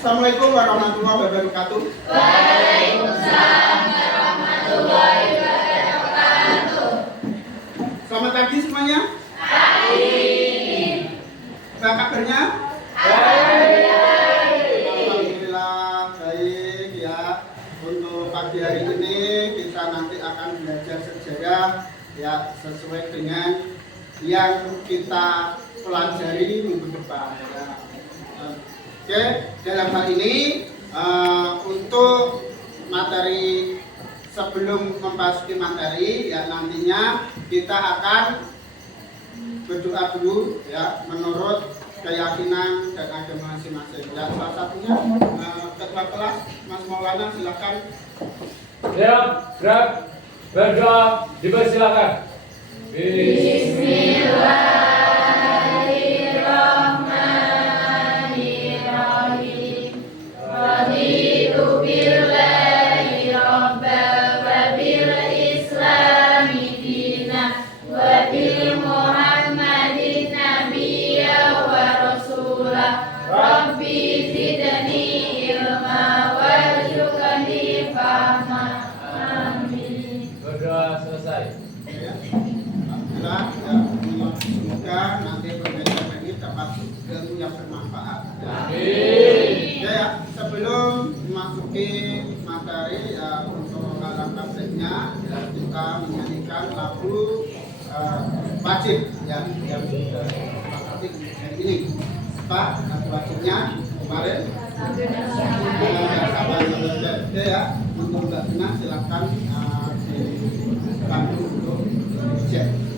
Assalamualaikum warahmatullahi wabarakatuh. Waalaikumsalam warahmatullahi wabarakatuh. Selamat pagi semuanya. Pagi. Apa kabarnya? Alhamdulillah baik ya. Untuk pagi hari ini kita nanti akan belajar sejarah ya sesuai dengan yang kita pelajari minggu depan ya. Oke, dalam hal ini untuk materi sebelum memasuki materi ya nantinya kita akan berdoa dulu ya menurut keyakinan dan agama masing-masing. Ya, salah satunya ketua kelas Mas Maulana silakan. Gerak, berdoa, dipersilakan. Bismillahirrahmanirrahim. Raditu billahi rabban wa bil islami dinan wa bil muhammadin nabiyyan wa rasulah. Rabbi zidni ilma warzuqni fahma. Amin. Berdoa selesai. Alhamdulillah ya, semoga nanti pembelajaran ini dapat ilmu yang bermanfaat. Amin. Ya, sebelum memasuki materi ya, untuk alangkah baiknya ya, kita menyanyikan lagu wajib ya yang disepakati ini. Pak, lagu wajibnya kemarin. Ya, untuk Mbak Dina silakan dibantu untuk cek.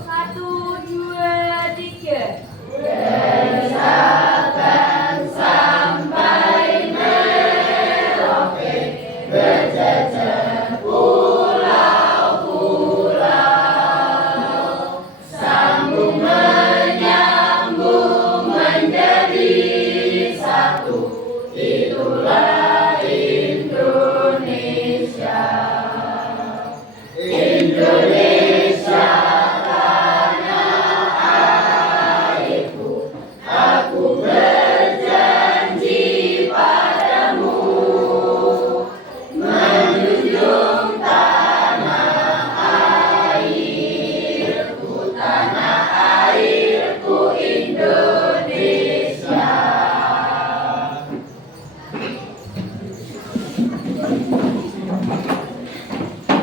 Satu, dua, tiga.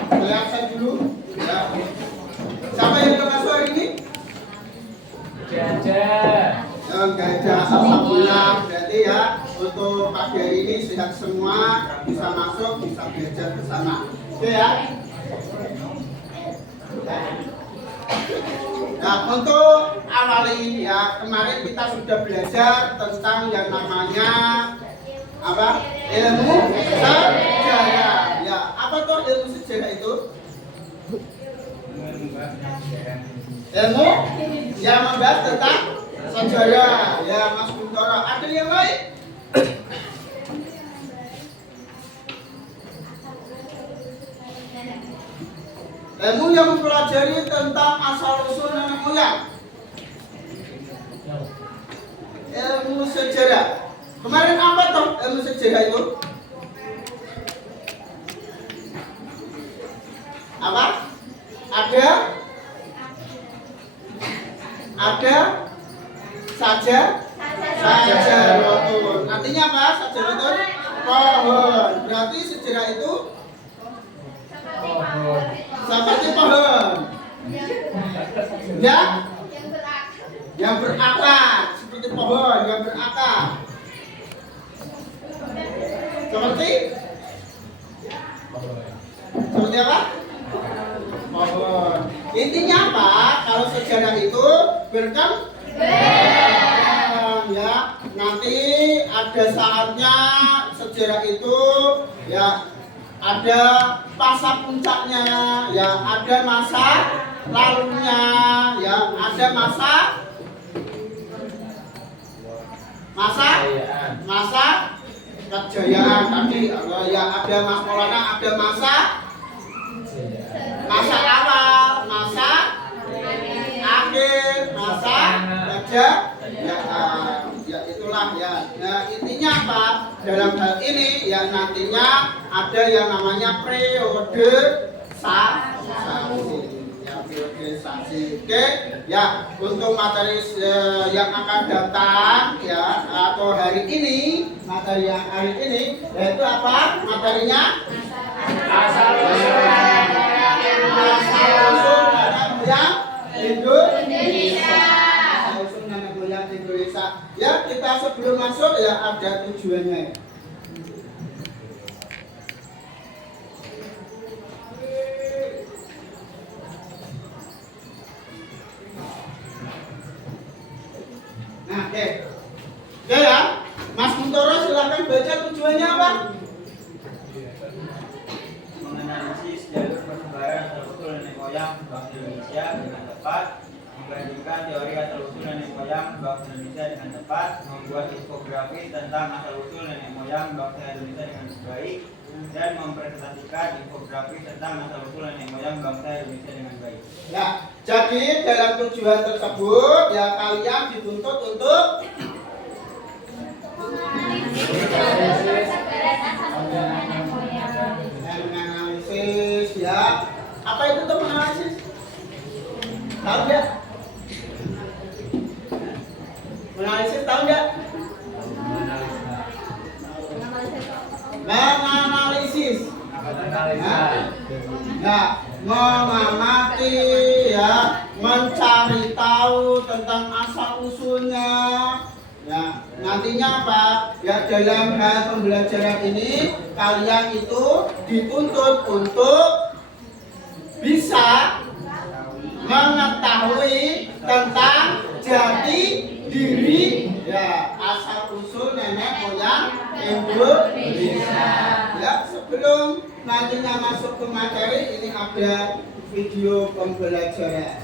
Kelihatan dulu ya. Siapa yang bermasuk hari ini? Gajah. Gajah. Alhamdulillah berarti ya untuk pagi hari ini sehat semua, bisa masuk, bisa belajar bersama. Oke ya. Nah, untuk awali ya, kemarin kita sudah belajar tentang yang namanya apa? Ilmu sejarah. Ya, apa tuh ilmu sejarah itu? Ilmu yang membahas tentang sejarah. Ya, Mas Kuntoro. Ada yang lain? Ilmu yang mempelajari tentang asal usul nenek moyang. Ilmu sejarah. Kemarin apa toh ilmu sejarah itu? Apa? Ada sajarotun. Artinya apa? Sajarotun pohon. Berarti sejarah itu seperti pohon. Ya? Yang berakar, seperti pohon yang berakar. Seperti apa? Pohon. Intinya apa? Kalau sejarah itu berkembang ya. Nanti ada saatnya sejarah itu ya ada masa puncaknya, ya ada masa lalunya, ya ada masa kejayaan tadi ya ada Mas Maulana, ada masa awal, masa akhir, masa gajah ya itulah ya. Nah intinya apa dalam hal ini ya nantinya ada yang namanya periodisasi ya, periodisasi. Oke ya, untuk materi yang akan datang ya atau hari ini, materi yang hari ini yaitu apa materinya? Asal usul nenek moyang Indonesia. Asal usul nenek moyang Indonesia. Ya kita sebelum masuk ya ada tujuannya. Nah, oke ya, Mas Kuntoro silakan baca tujuannya apa? Menganalisis jalur persebaran asal-usul nenek moyang bangsa Indonesia dengan tepat, membandingkan teori asal-usul nenek moyang bangsa Indonesia dengan tepat, membuat infografi tentang asal-usul nenek moyang bangsa Indonesia dengan baik, dan mempresentasikan infografi tentang asal-usul nenek moyang bangsa Indonesia dengan baik. Ya, jadi dalam tujuan tersebut ya kalian dituntut untuk menganalisis ya. Apa itu tuh menganalisis? Tahu nggak? Menganalisis tahu nggak? Menganalisis. Nah, mengamati ya, mencari tahu tentang asal usulnya. Ya, nantinya apa? Ya dalam hal pembelajaran ini kalian itu dituntut untuk bisa mengetahui tentang jati diri ya asal usul nenek moyang Indonesia. Ya, sebelum nantinya masuk ke materi ini ada video pembelajaran.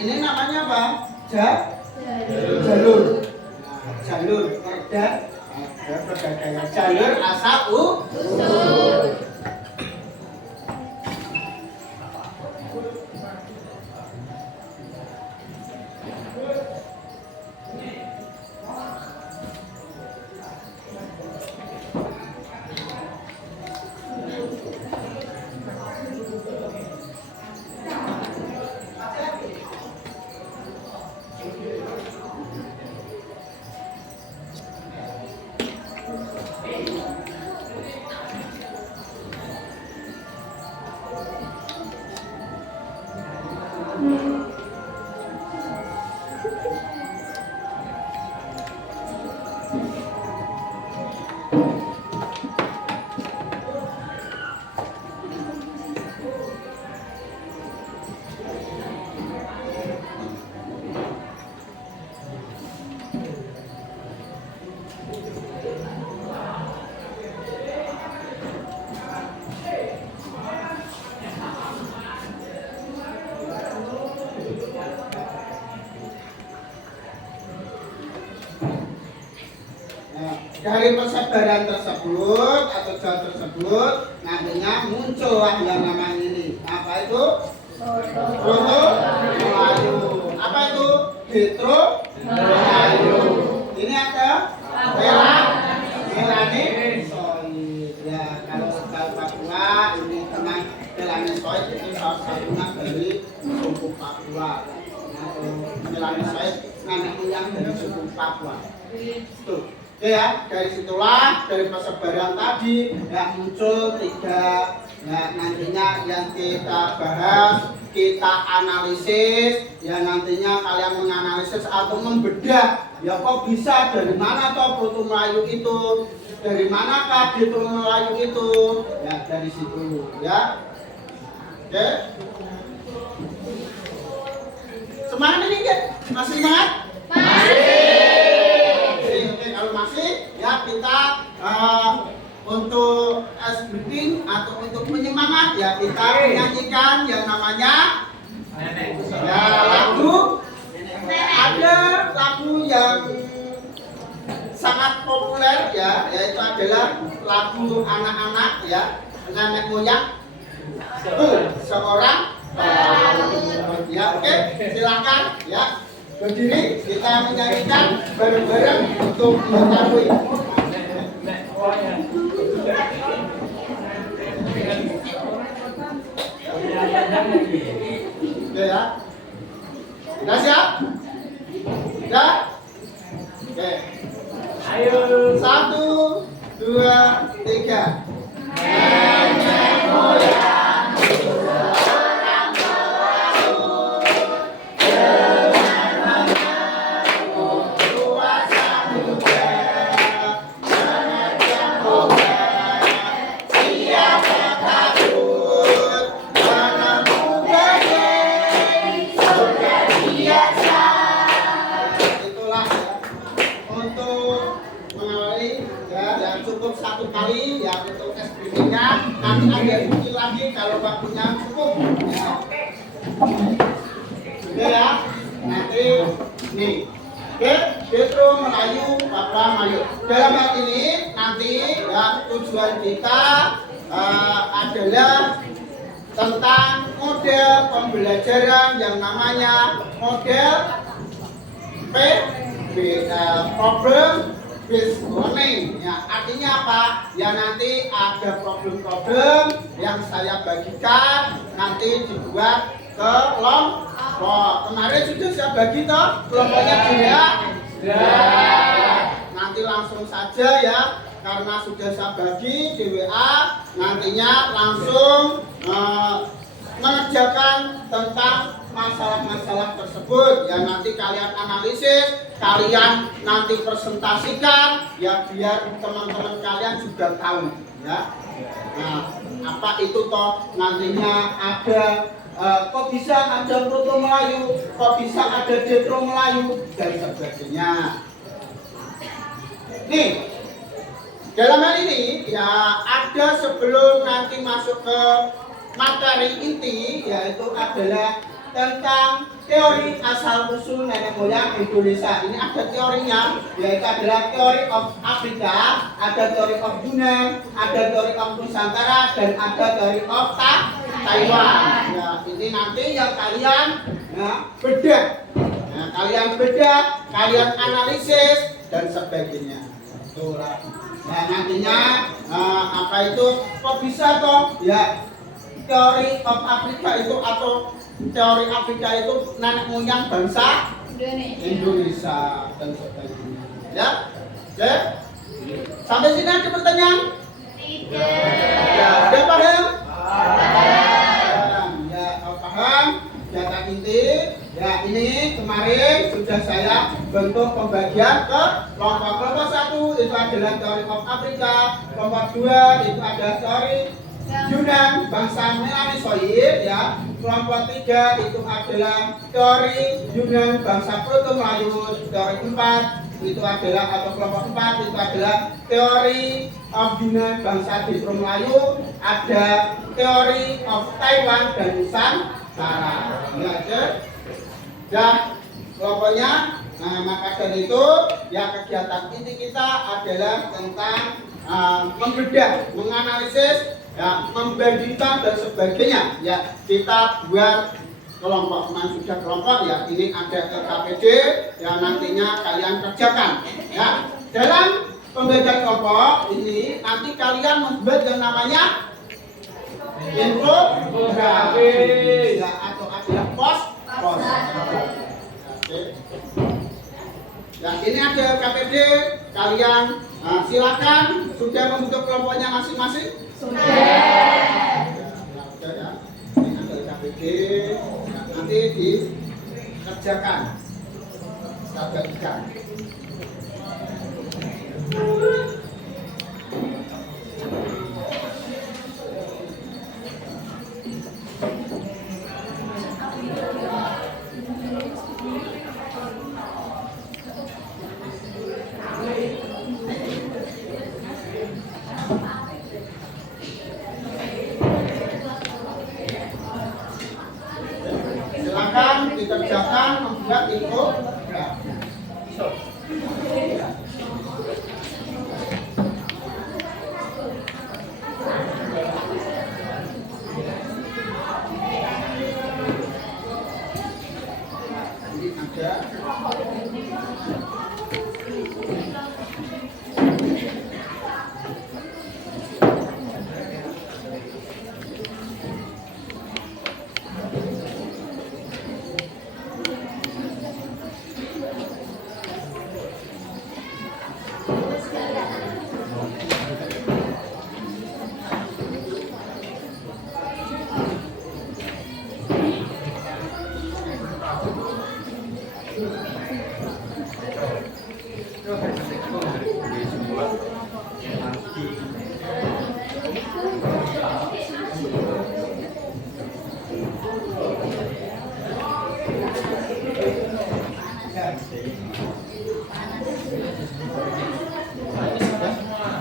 Ini namanya apa? Jalur. Jalur. Jalur asal usul. Dari persebaran tersebut atau jalur tersebut nantinya muncullah yang namanya ini. Apa itu? Proto Melayu. Apa itu? Hetero Melayu. Ini ada melanin. melanosoid itu salah satunya dari suku Papua. Melanosoid nenek moyang dari suku Papua. Tuh. Oke ya, dari situlah dari persebaran tadi yang muncul 3 ya nantinya yang kita bahas, kita analisis, ya nantinya kalian menganalisis atau membedah ya kok bisa dari mana toh Proto Melayu itu, dari manakah Proto Melayu itu, ya dari situ ya. Oke. Semangat ini ya? Masih semangat? Oke, kalau masih ya kita untuk breathing atau untuk penyemangat ya kita menyanyikan yang namanya ya lagu. Ada lagu yang sangat populer ya, yaitu adalah lagu anak-anak ya, nenek moyang seorang ya. Oke, silakan ya berdiri kita menyanyikan bareng-bareng untuk mengetahui. Oke ya. Sudah siap? Sudah? Oke. Ayo. 1, 2, 3. Nenek moyang seorang pelaut dengan menanggung kuasa muda, menerjang ombak, siapa takut menempuh badai sudah biasa. Itulah ya. Untuk mengawali ya, yang cukup 1 kali ya untuk tes briefingnya, nanti ada bukti lagi kalau waktunya cukup ya. Oke ya, nanti nih oke, Petro Melayu Papa Melayu. Dalam hal ini nanti ya tujuan kita adalah tentang model pembelajaran yang namanya model problem based learning ya, artinya apa ya, nanti ada problem-problem yang saya bagikan nanti dibuat ke kelompok. Kemarin sudah saya bagi toh kelompoknya juga ya. Nanti langsung saja ya, karena sudah saya bagi di WA, nantinya langsung mengerjakan tentang masalah-masalah tersebut ya, nanti kalian analisis, kalian nanti presentasikan ya, biar teman-teman kalian juga tahu ya. Nah, apa itu toh nantinya ada kok bisa ada Proto Melayu, kok bisa ada Detro Melayu dan sebagainya. Nih, dalam hal ini ya ada sebelum nanti masuk ke materi inti, yaitu adalah tentang teori asal usul nenek moyang Indonesia. Ini ada teorinya, yaitu adalah teori of Afrika, ada teori of Yunan, ada teori of Nusantara, dan ada teori of Taiwan. Ya, ini nanti yang kalian ya, bedah, ya, kalian analisis dan sebagainya. Itulah. Nah, nantinya apa itu kok bisa toh ya, teori of Afrika itu atau teori Afrika itu nenek moyang bangsa Indonesia dan sebagainya ya. Oke, sampai sini ada pertanyaan? Ya, udah paham? Ya, paham. Data inti ya, ini kemarin sudah saya bentuk pembagian ke kelompok 1 itu adalah teori of Afrika, kelompok 2 itu adalah teori Yunan bangsa Melanosoid ya, kelompok 3 itu adalah teori Yunan bangsa Proto Melayu, teori 4 itu adalah atau kelompok 4 itu adalah teori of Yunan bangsa Detro Melayu, ada teori of Taiwan dan Nusantara ya, dan kelompoknya. Nah, maka dari itu ya kegiatan inti kita adalah tentang membedah, menganalisis ya, membandingkan dan sebagainya ya. Kita buat kelompok, sudah kelompok ya, ini ada KPD yang nantinya kalian kerjakan ya. Dalam pembagian kelompok ini nanti kalian membuat yang namanya info infografis. Ya, atau ada pos. Oke. Ya, ini ada KPD. Kalian silakan sudah membentuk kelompoknya masing-masing. Sudah ya. Ini ada KPD. Nah, nanti dikerjakan. Kita bagikan. Silakan dikerjakan membuat infografis. Ini ada.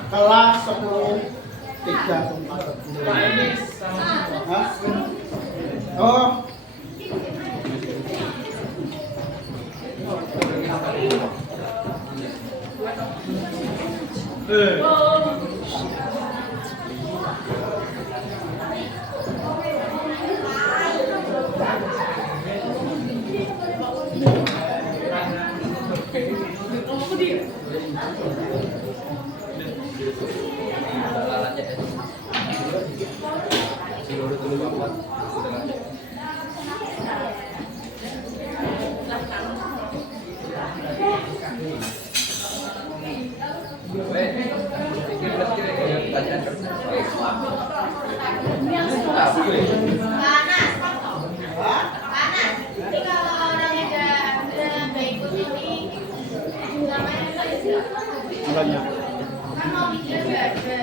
Kelas 10 3 Hah? Oh. Panas. Jadi kalau orang yang nggak ikut ini, namanya kan mau dijaga.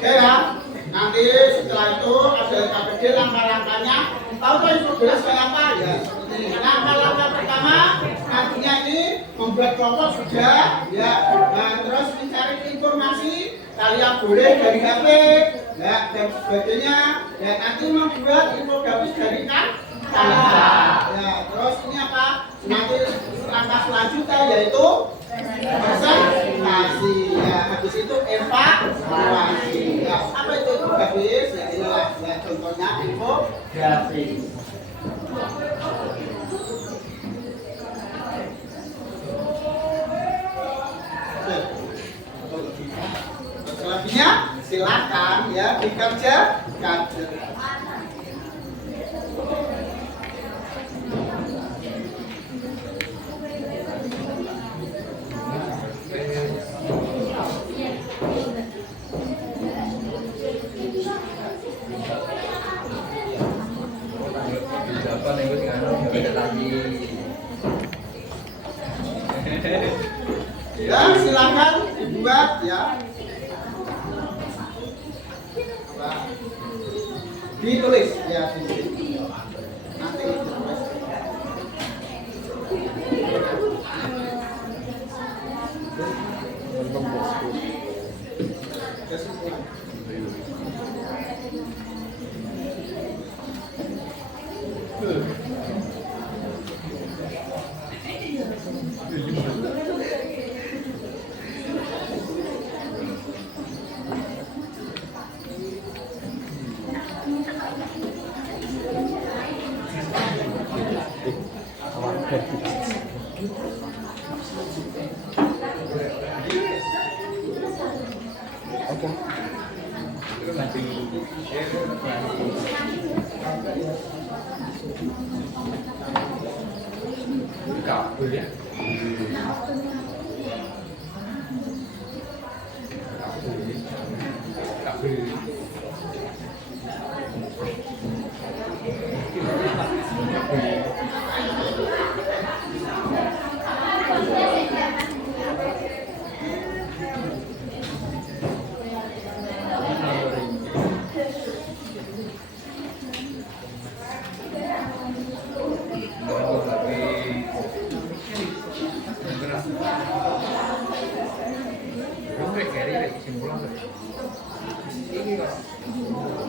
Oke ya, nanti setelah itu ada KPD langkah-langkahnya. Tahu kan infografis kayak apa ya? Seperti ini. Langkah-langkah pertama nantinya ini membuat kelompok sudah ya. Nah, terus mencari informasi kalian boleh dari HP ya dan sebagainya. Ya nanti membuat infografis dari kata. Ya terus ini apa? Nanti langkah selanjutnya yaitu presentasi. Ya habis itu evaluasi. Ya apa itu infografis? Ya inilah ya contohnya infografis. Selebihnya silakan ya dikerjakan. Ya silakan dibuat ya. Ditulis ya ditulis. Nanti ditulis. Kesimpulan.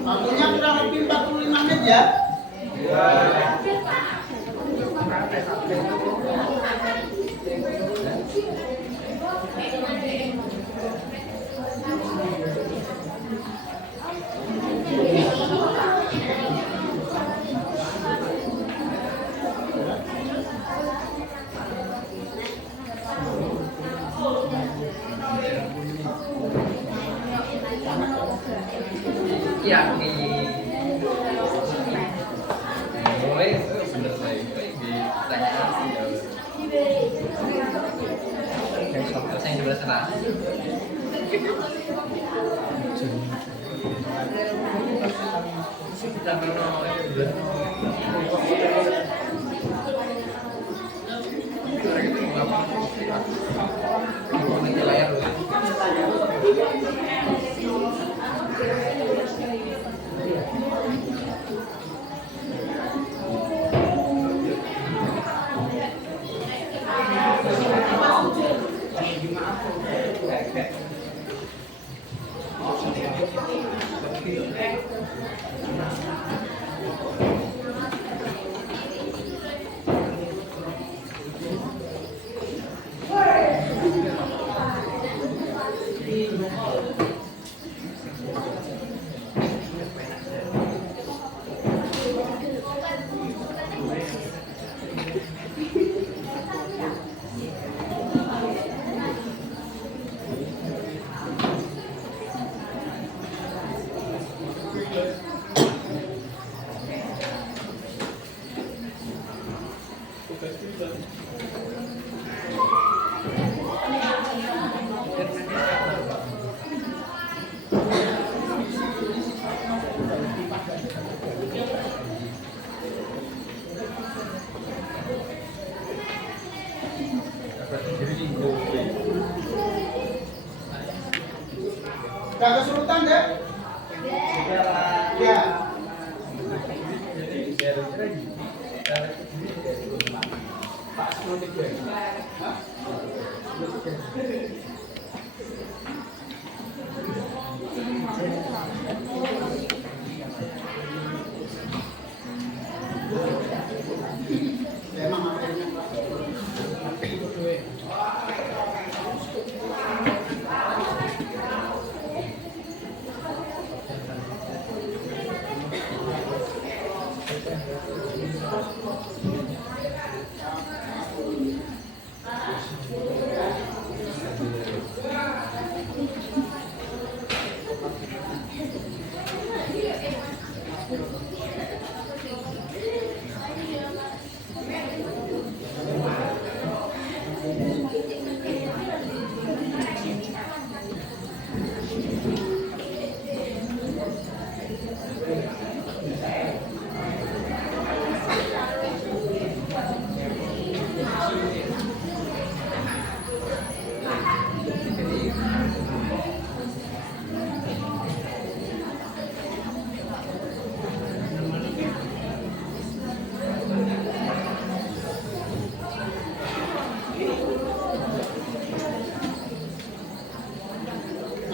Waktunya kurang lebih 45 menit ya. Yakni mulai bener saya ditanya sih ya yang soal saya di sana kita benar layar Udah kesulitan deh? Ya. Emang materinya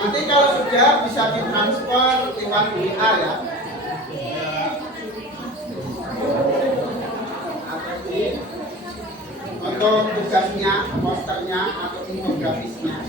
nanti kalau sudah bisa ditransfer lewat WA ya. Untuk tugasnya, posternya atau infografisnya.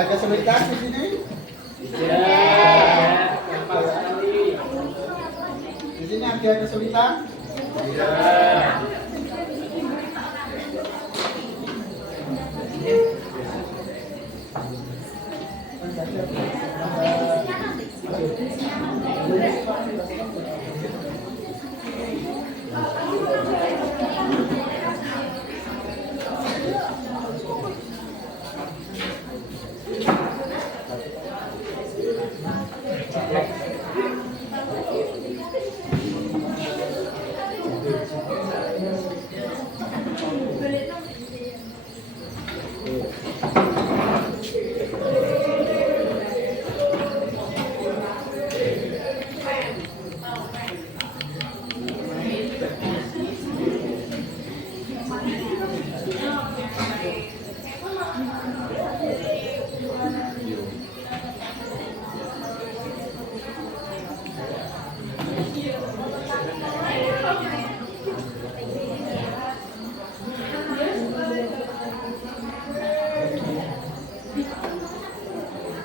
Ada kesulitan di sini? Gampang sekali. Di sini ada kesulitan?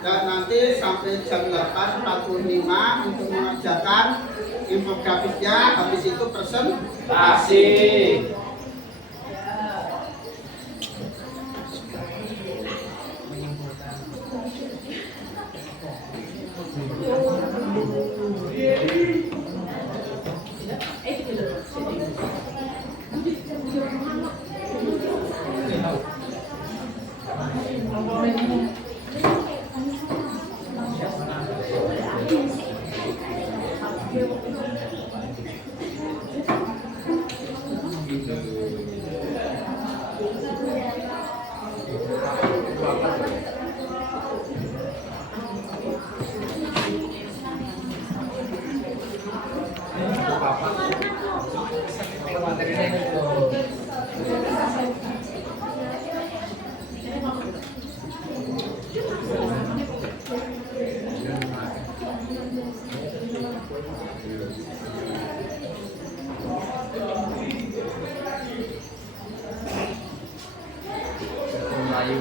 Dan nanti sampai jam 8.45 untuk mengerjakan infografisnya. Habis itu presentasi. Melayu.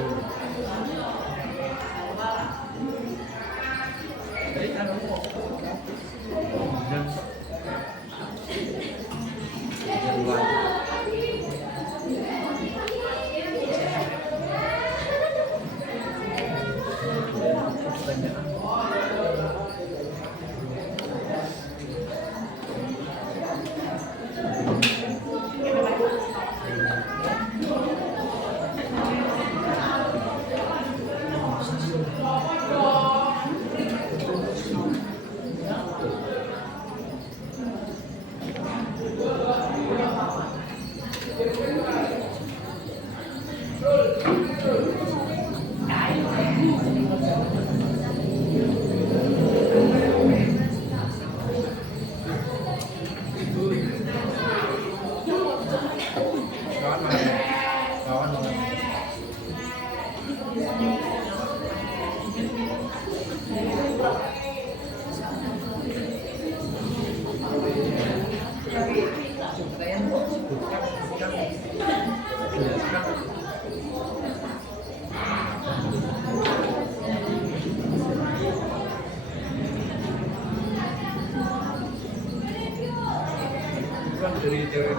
Dari teori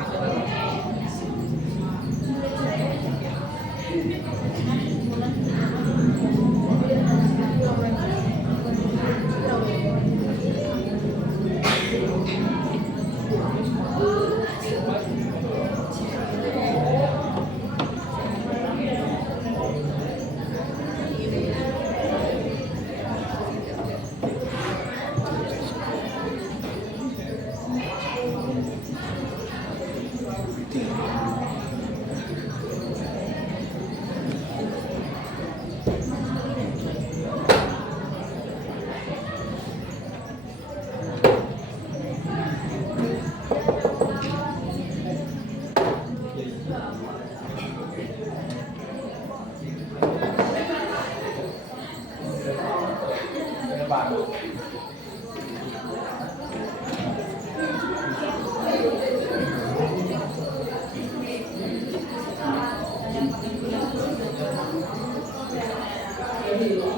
Jadi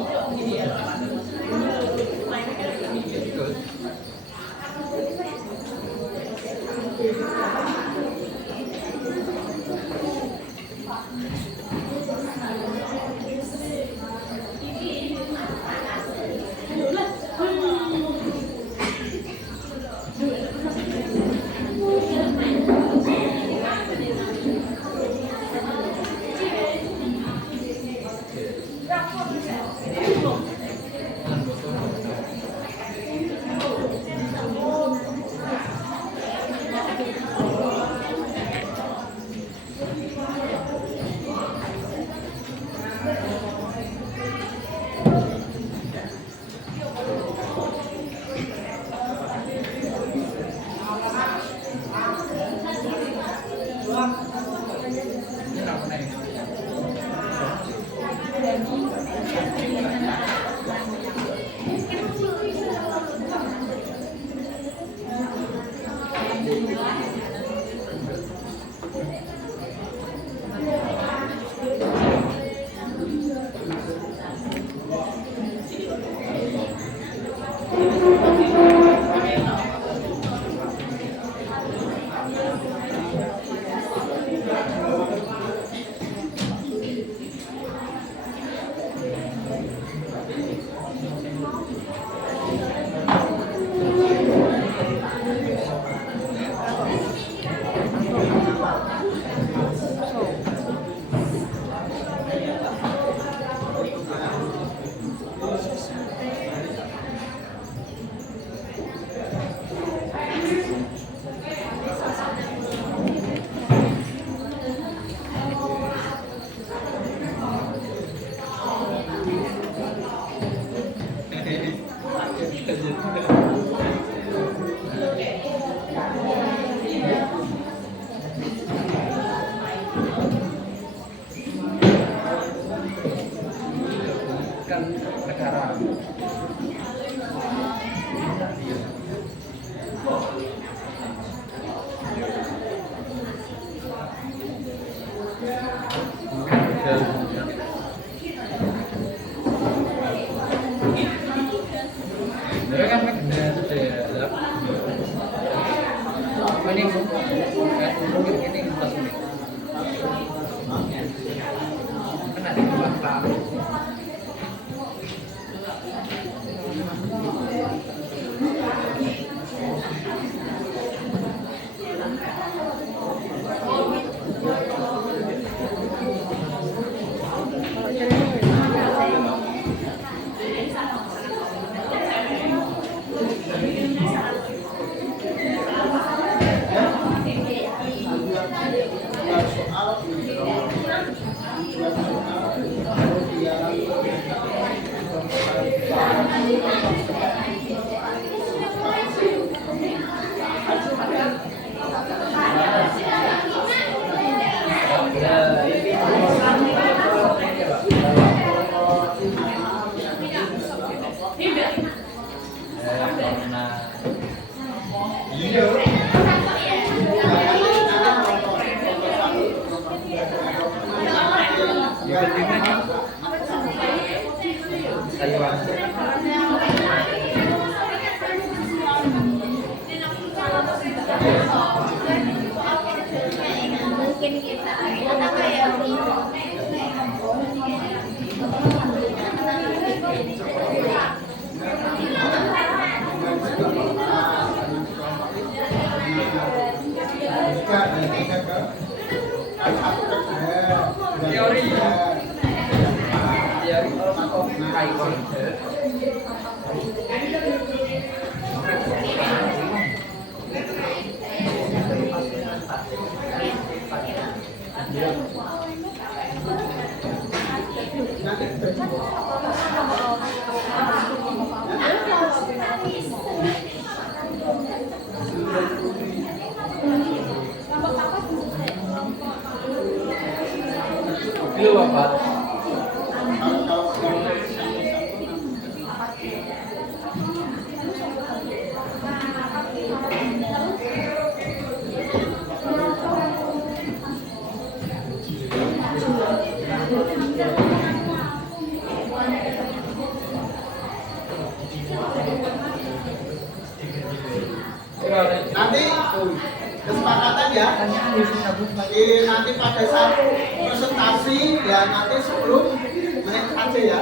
Kan negara. Dia kan kena sudah ini mungkin ini pas ini kena di belakang. Mungkin kita apa ya? Teori atau kain itu apa? Nanti kesepakatan ya. Nanti pada saat presentasi ya nanti sebelum menit aja ya.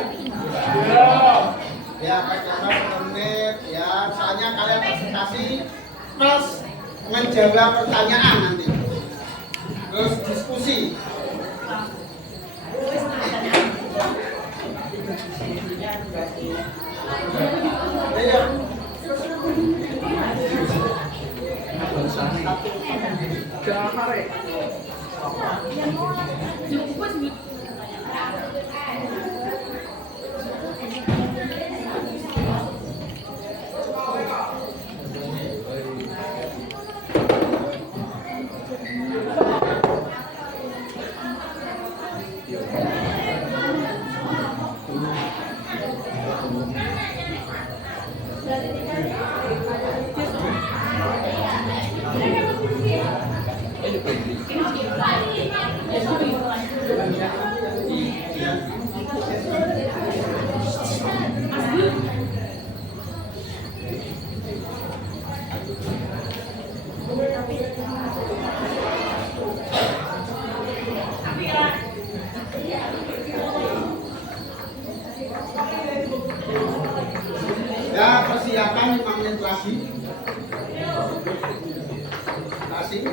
Ya pakai menit ya. Soalnya kalian presentasi plus menjawab pertanyaan nanti. Terus diskusi. Ya. Ya, persiapan 5 menit lagi. Kasih.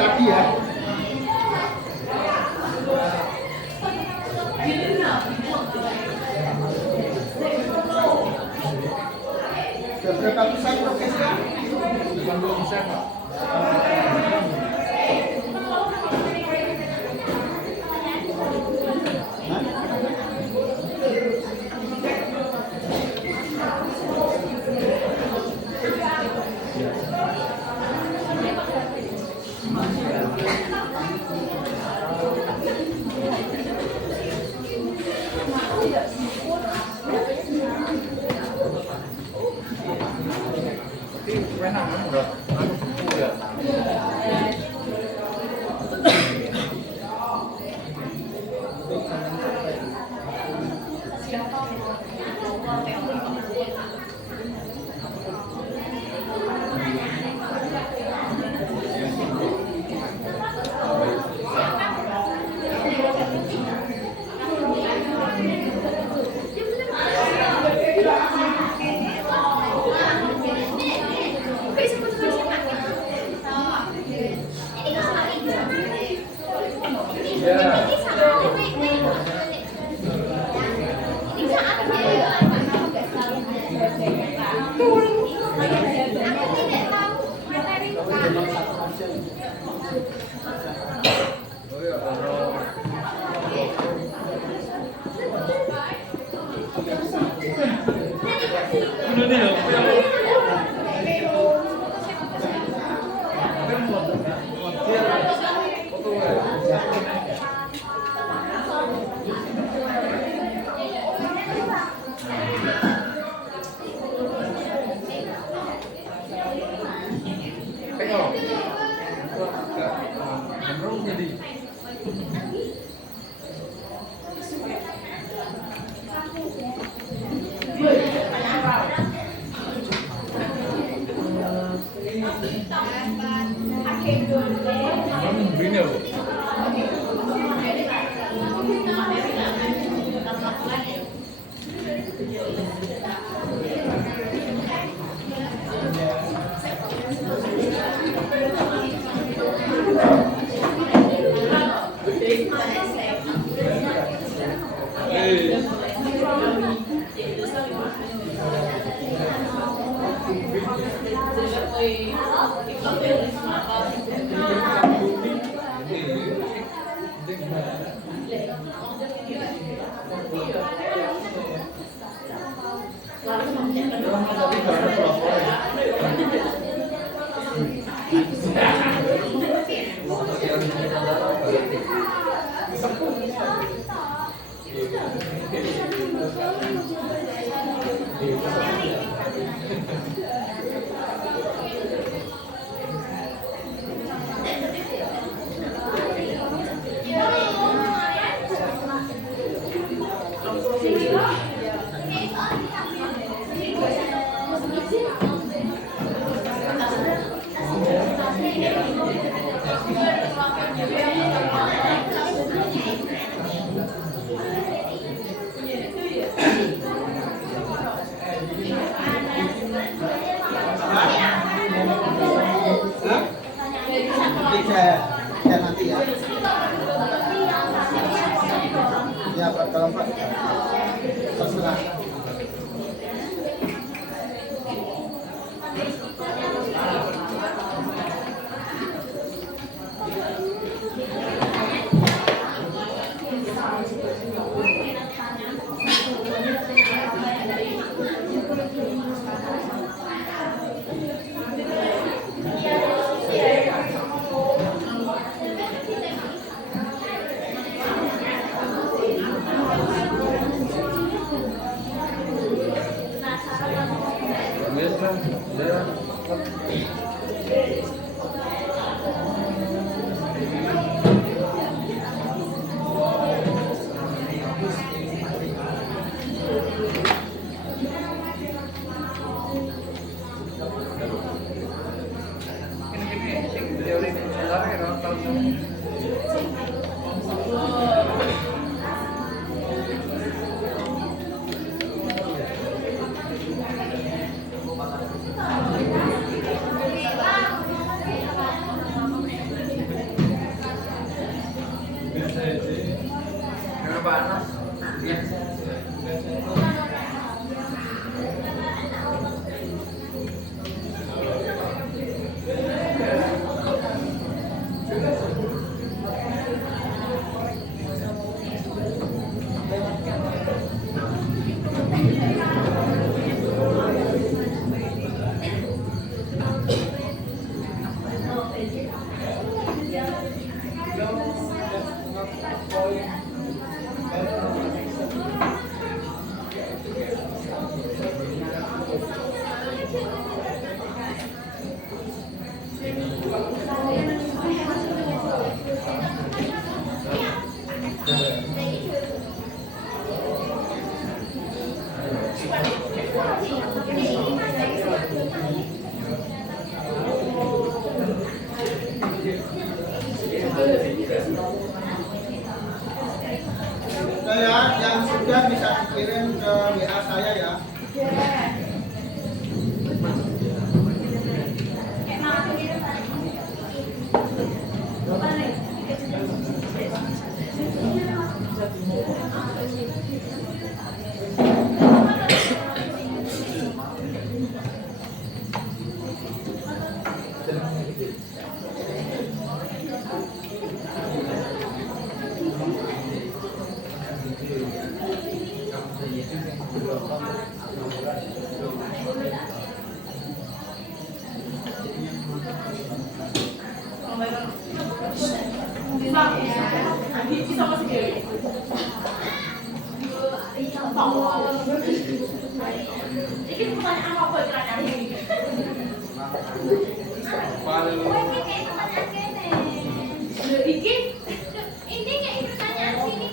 Tadi ya. Panggil bisa nggak? Tapi enak kan udah udah. Oh ya Allah. Tiga nanti ya. Ya Pak, kalau Pak terserah. yang sudah bisa dikirim ke WA saya ya. Ini pertanyaan apa pertanyaan ini? Iki ini kayak pertanyaan sini.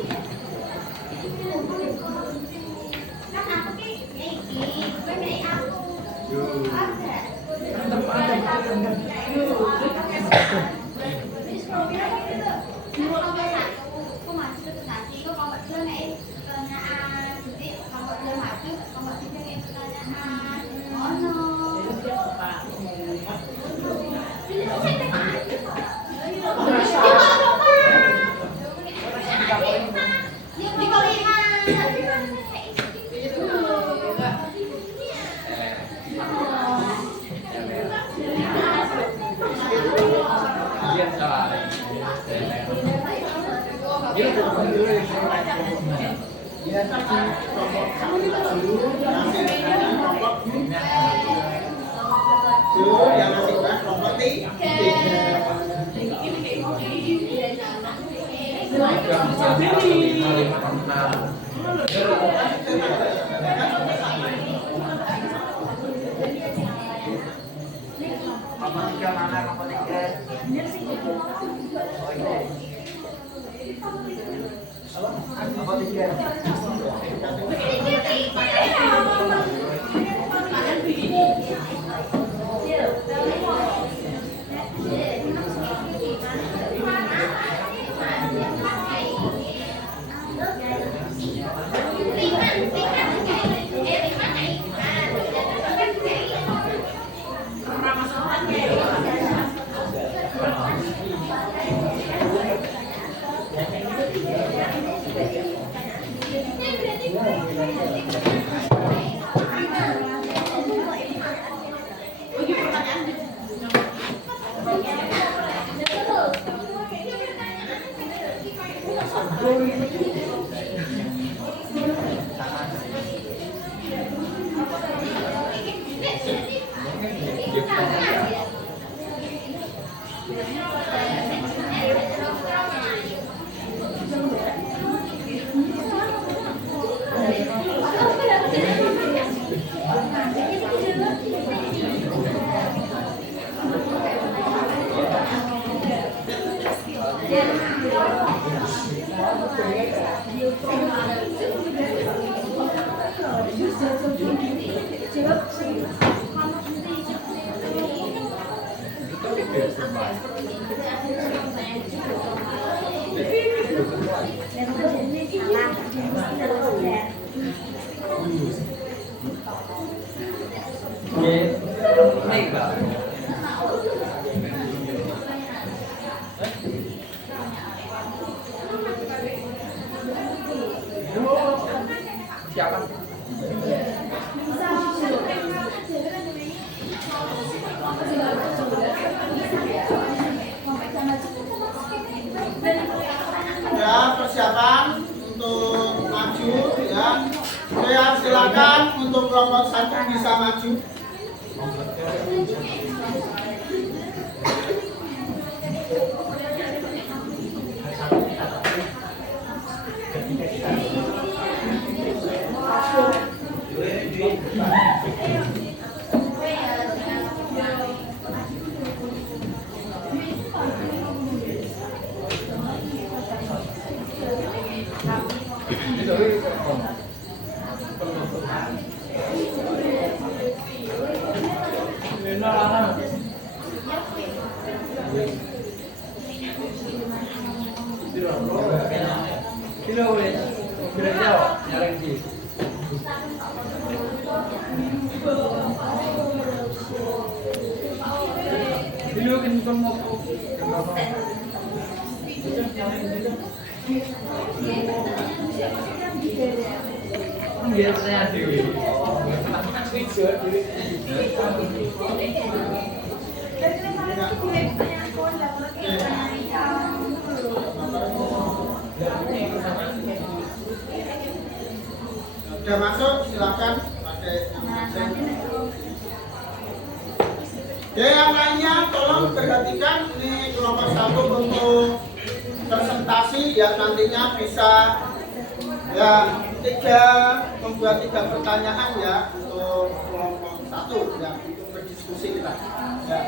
Kan aku kayak iki, kayak aku. Ada. Ya, tadi kelompok 1 nanti kelompok 2 yang masih kelompok 3. Ya, persiapan untuk maju ya. Saya silakan untuk kelompok 1 bisa maju. Gereja, nyari di. Dulu kan kamu biasanya dewi. Sudah masuk, silakan pakai yang. Ya, yang lainnya tolong perhatikan ini kelompok 1 untuk presentasi ya, nantinya bisa ya membuat 3 pertanyaan ya untuk kelompok 1 ya, untuk berdiskusi kita ya.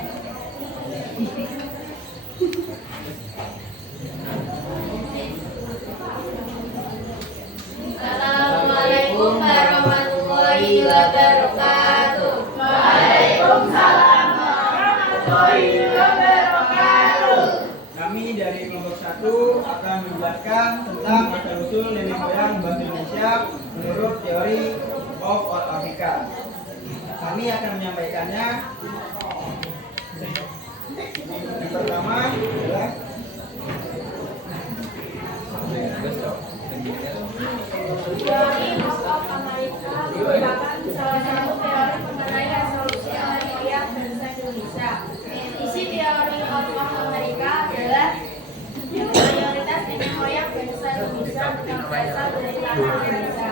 Assalamualaikum warahmatullahi wabarakatuh. Waalaikumsalam warahmatullahi wabarakatuh. Kami dari kelompok 1 akan menjelaskan tentang asal-usul nenek moyang bahasa Indonesia menurut teori of South Africa. Kami akan menyampaikannya. Yang pertama adalah Teori of Amerika merupakan salah satu teori mengenai asal-usul nenek moyang bangsa Indonesia. Isi teori of Amerika adalah mayoritas nenek moyang bangsa Indonesia bukan berasal dari tanah Amerika,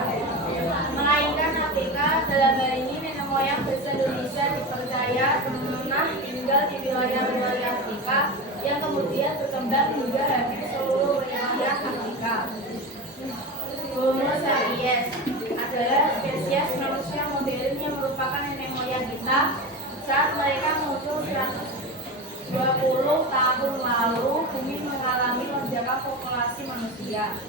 melainkan Afrika. Dalam hal ini nenek moyang bangsa Indonesia dipercaya pernah tinggal di wilayah-wilayah Afrika yang kemudian berkembang hingga hampir seluruh wilayah Afrika. Homo sapiens adalah spesies manusia modern yang merupakan nenek moyang kita saat mereka muncul 120 tahun lalu. Bumi mengalami lonjakan populasi manusia.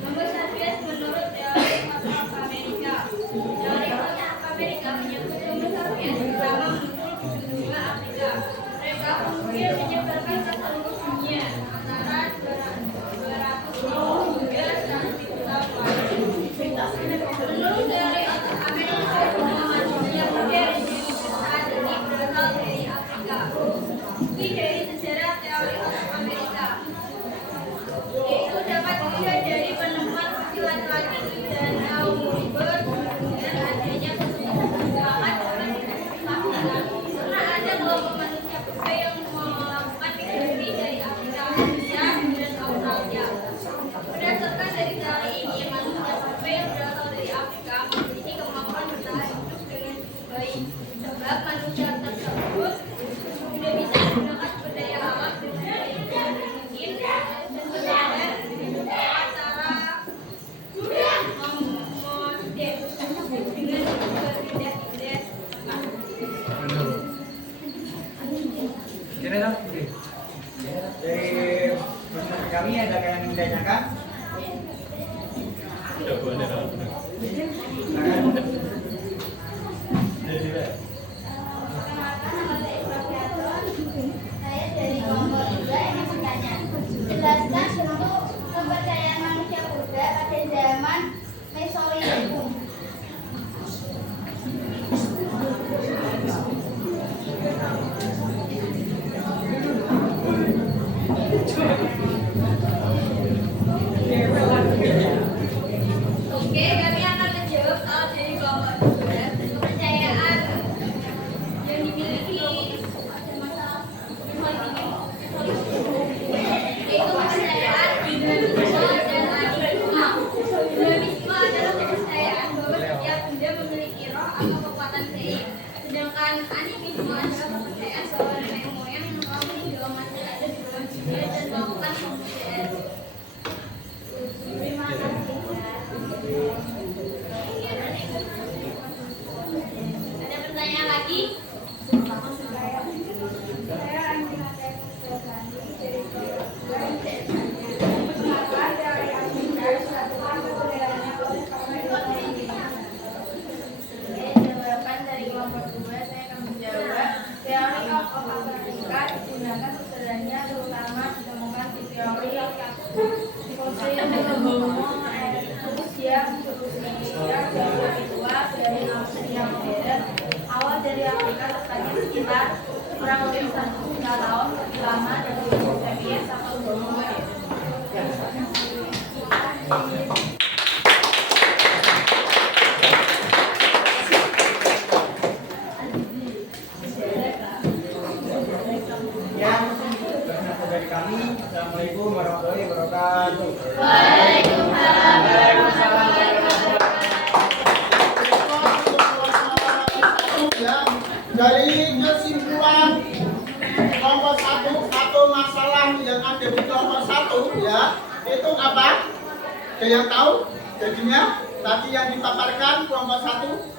Homo sapiens menurut teori of Amerika. Teori of Amerika menyebut Homo sapiens pertama muncul di benua Afrika. Mereka kemudian menyebarkan ke seluruh dunia antara 200 hingga 100 tahun lalu. Menurut teori of Amerika, manusia modern saat ini berasal dari Afrika. Bukti dari sejarah teori of Amerika yaitu dapat dilihat dari penemuan fosil laki-laki di Danau Moriber dan adanya perkembangan Afrika. Pernah ada kelompok manusia purba yang melakukan migrasi dari Afrika, Asia, dan Australia. Berdasarkan dari teori ini, manusia purba yang berasal dari Afrika memiliki kemampuan bertahan hidup dengan baik, sebab manusia tersebut sudah bisa menggunakan sumber daya alam dengan baik dan mungkin dan bertahan secara dengan berpindah-pindah. Kira dah. dari presentasi kami ada yang ingin ditanyakan? Saya dari kelompok 2 yang bertanya, jelaskan bentuk kepercayaan manusia purba pada zaman Mesozoikum. Oke, kami akan menjawab soal dari kelompok 2. Kepercayaan yang dimiliki yaitu kepercayaan dinamisme dan animisme. Dinamisme adalah kepercayaan bahwa setiap benda memiliki roh atau kekuatan gaib. Sedangkan animisme adalah kepercayaan bahwa nenek moyang yang mengawali bahwa masih ada di dalam dunia dan melakukan pembudayaan. Terima kasih. Ada pertanyaan lagi? Jawaban dari kelompok 2 saya akan menjawab. Teori of Amerika digunakan sebenarnya terutama ditemukan di teori Awal dari Afrika terjadi sekitar kurang lebih 1 juta tahun lebih lama dari Homo sapiens atau Homo erectus. Ya, dari kami. Assalamualaikum warahmatullahi wabarakatuh. Ya, dari kesimpulan kelompok satu masalah yang ada di kelompok 1 ya, itu apa? Ada yang tahu? Jadinya tadi yang dipaparkan kelompok 1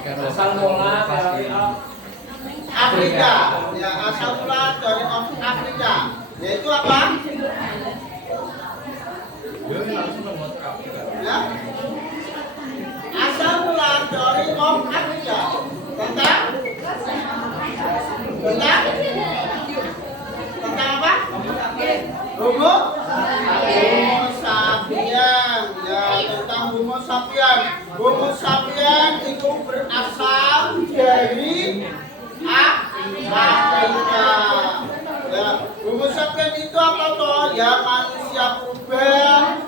Asal mula dari Afrika, ya asal mula dari Afrika, yaitu apa? Ya, asal mula dari Afrika tentang apa? Homo sapien, ya tentang Homo sapien. Homo sapien itu berasal dari Afrika. Ya, Homo sapien itu apa toh? Ya manusia purba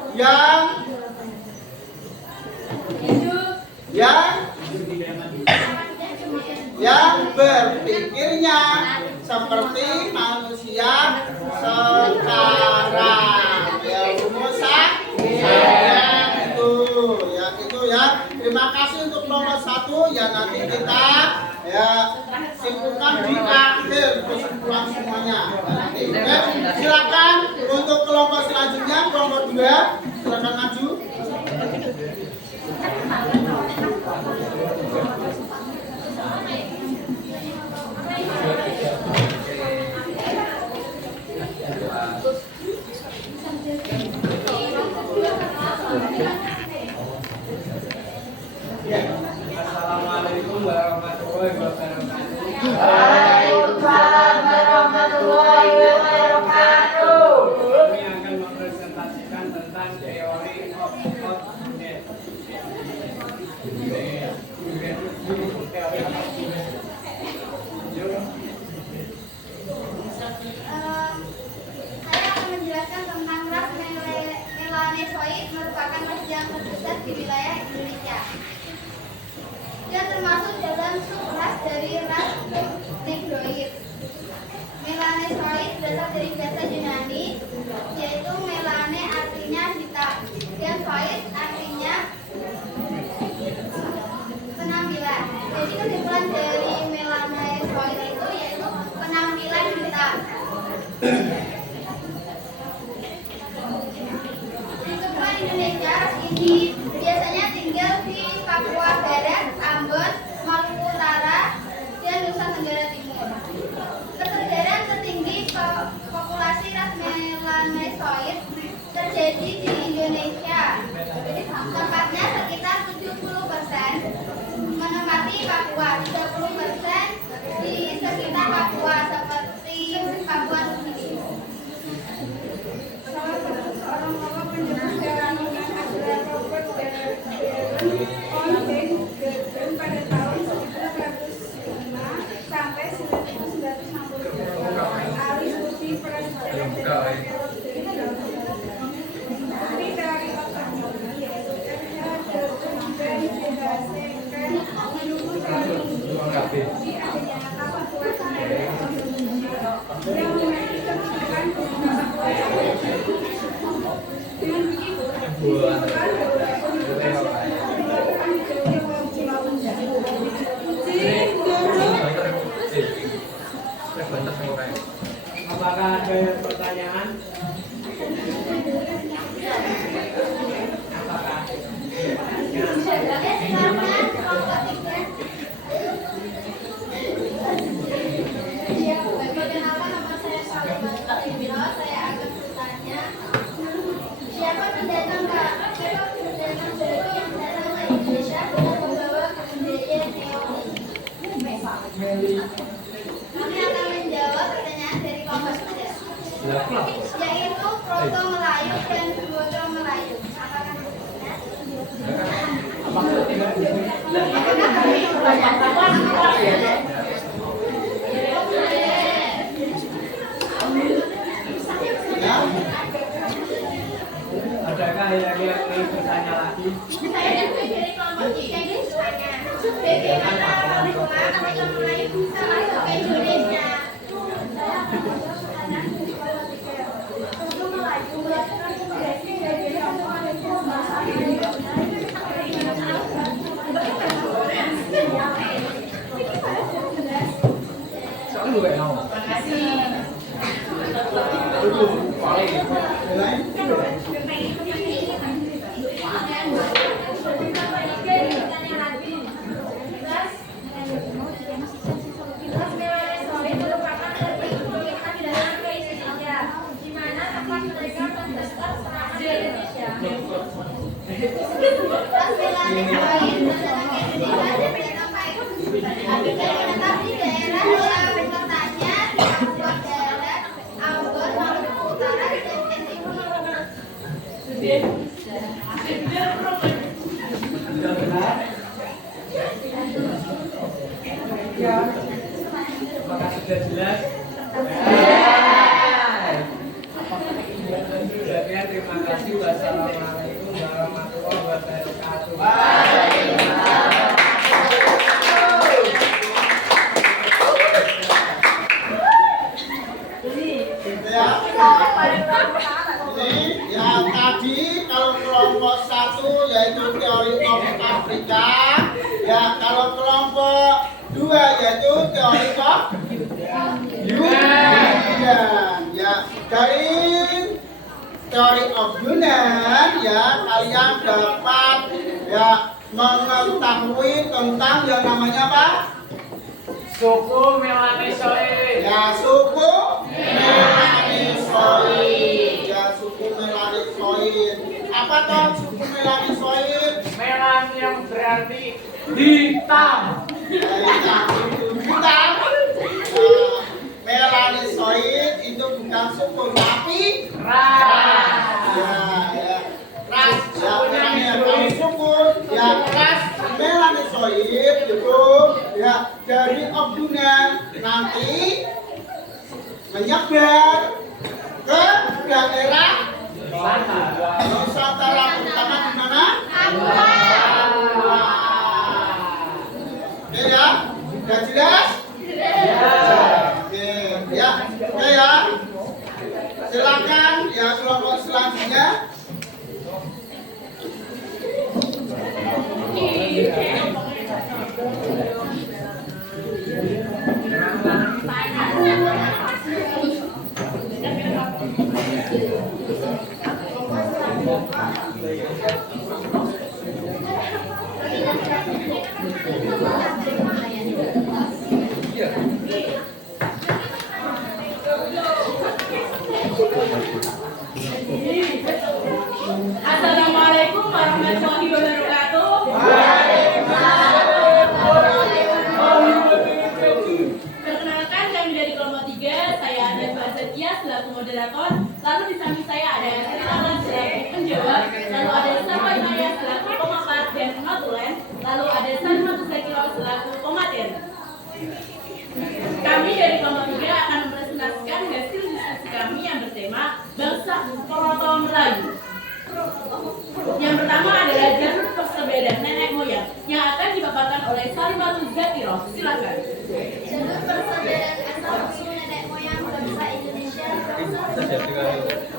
yang berpikirnya seperti manusia sekarang. Ya, Homo sapien itu ya. Terima kasih untuk nomor 1 ya, nanti kita ya simpulkan di akhir kesimpulan semuanya. Nanti, oke. Silakan untuk kelompok selanjutnya, kelompok 2, silakan maju. Assalamualaikum warahmatullahi wabarakatuh. Waalaikumsalam warahmatullahi wabarakatuh. Kami akan mempresentasikan tentang teori objek. Saya akan menjelaskan tentang ras Melanesoid, merupakan ras yang terbesar di wilayah Indonesia. Dia termasuk dalam subras dari ras Negroid. Melanesoid berasal dari bahasa Yunani, yaitu melane artinya hitam dan soid artinya penampilan. Jadi kesimpulan dari melanesoid itu yaitu penampilan hitam. Untuk orang Indonesia, ras ini biasanya tinggal di Papua Barat, Ambon, Maluku Utara, dan Nusa Tenggara Timur. Kesebaran tertinggi populasi ras Melanesoid terjadi di Indonesia. Tempatnya sekitar 70% menempati Papua, 30% di sekitar Papua seperti Papua Nugini. Salah satu seorang tokoh penyebar adalah Robert Ongen pada tahun 1905 sampai 1968. Ahli studi prasejarah dari dari otaknya yaitu mendukung di adanya kapal kuasa yang memiliki kebijakan dengan begitu Apakah ada pertanyaan? Perkenalkan, nama saya Salma Talibino. Saya akan bertanya, siapa pendatang dari yang datang ke Indonesia dengan membawa kebudayaan Neolithic? Kami akan menjawab pertanyaan dari kelompok 3, yaitu Foto Melayu dan foto Melayu. Apakah Ya. Adakah yang ingin bertanya lagi? saya dari kelompok 3 ini tanya, bagaimana lingkungan foto Melayu bisa masuk ke Indonesia? Foto Melayu melakukan integrasi dari bahasa Soalnya gue mau. Sudah benar? Ya. Apakah sudah jelas? Ya, terima kasih. Wassalamualaikum warahmatullahi wabarakatuh. Ya. Ini yang tadi kalau kelompok 1 yaitu teori of Afrika, ya kalau kelompok 2 yaitu teori of Yunan. Ya dari teori of Yunan ya kalian dapat ya mengetahui tentang yang namanya apa? Suku Melanesoid. Ya suku Melanisoid. Ya suku Melanisoid. Apa toh suku Melanisoid? Melan yang berarti hitam. Ya, hitam. Melanisoid itu bukan suku tapi Ras. ya ras. Ya namanya kalau suku ya ras Melanisoid itu ya dari Yunan nanti menyebar ke daerah Nusantara terutama di mana? Papua. Oke ya, sudah jelas? Oke ya, oke ya. Silakan ya kelompok selanjutnya. Assalamualaikum warahmatullahi wabarakatuh. Perkenalkan kami dari kelompok 3, saya ada Mbak Setia selaku moderator. Lalu di samping saya ada Sri Alan selaku penjawab. Lalu ada Sarwa Inaya selaku pemapat dan pengaturan. Lalu ada Salmatus Zakiro selaku pemateri. Kami dari kelompok 3 akan mempresentasikan hasil diskusi kami yang bertema Bangsa Proto Melayu. Yang pertama adalah jalur persebedaan nenek moyang yang akan dipaparkan oleh Salmatus Zakiro. Silakan. Jalur persaudaraan asal-usul nenek moyang bangsa Indonesia.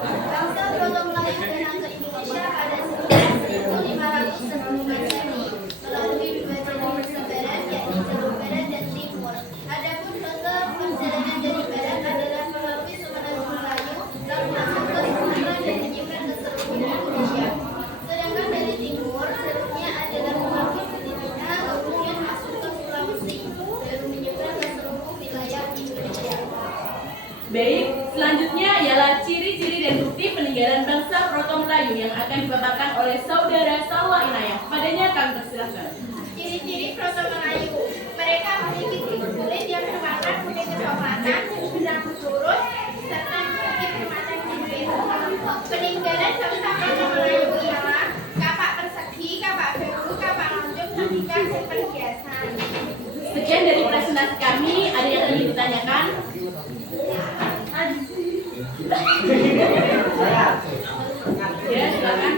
Bangsa Proto Melayu datang ke Indonesia pada 1500 sebelum Masehi melalui 2 jalur persaudaraan yakni jalur barat dan timur. Adapun rute perjalanan dari barat adalah melalui Sumatera Melayu lalu masuk ke Sumatera dan menyeberang ke seluruh Indonesia. Sedangkan dari timur jalurnya adalah melalui Filipina kemudian masuk ke Sulawesi lalu menyeberang ke seluruh wilayah Indonesia. Baik, selanjutnya ialah ciri-ciri dan bukti peninggalan bangsa Proto Melayu yang akan dipaparkan oleh saudara Salwa Inayah. Padanya kami persilahkan. Ciri-ciri Proto Melayu. Mereka memiliki kulit yang berwarna kuning kecoklatan, benang berturut, serta memiliki permata cincin. presentasi kami. Ada yang ingin ditanyakan? Ya, silakan.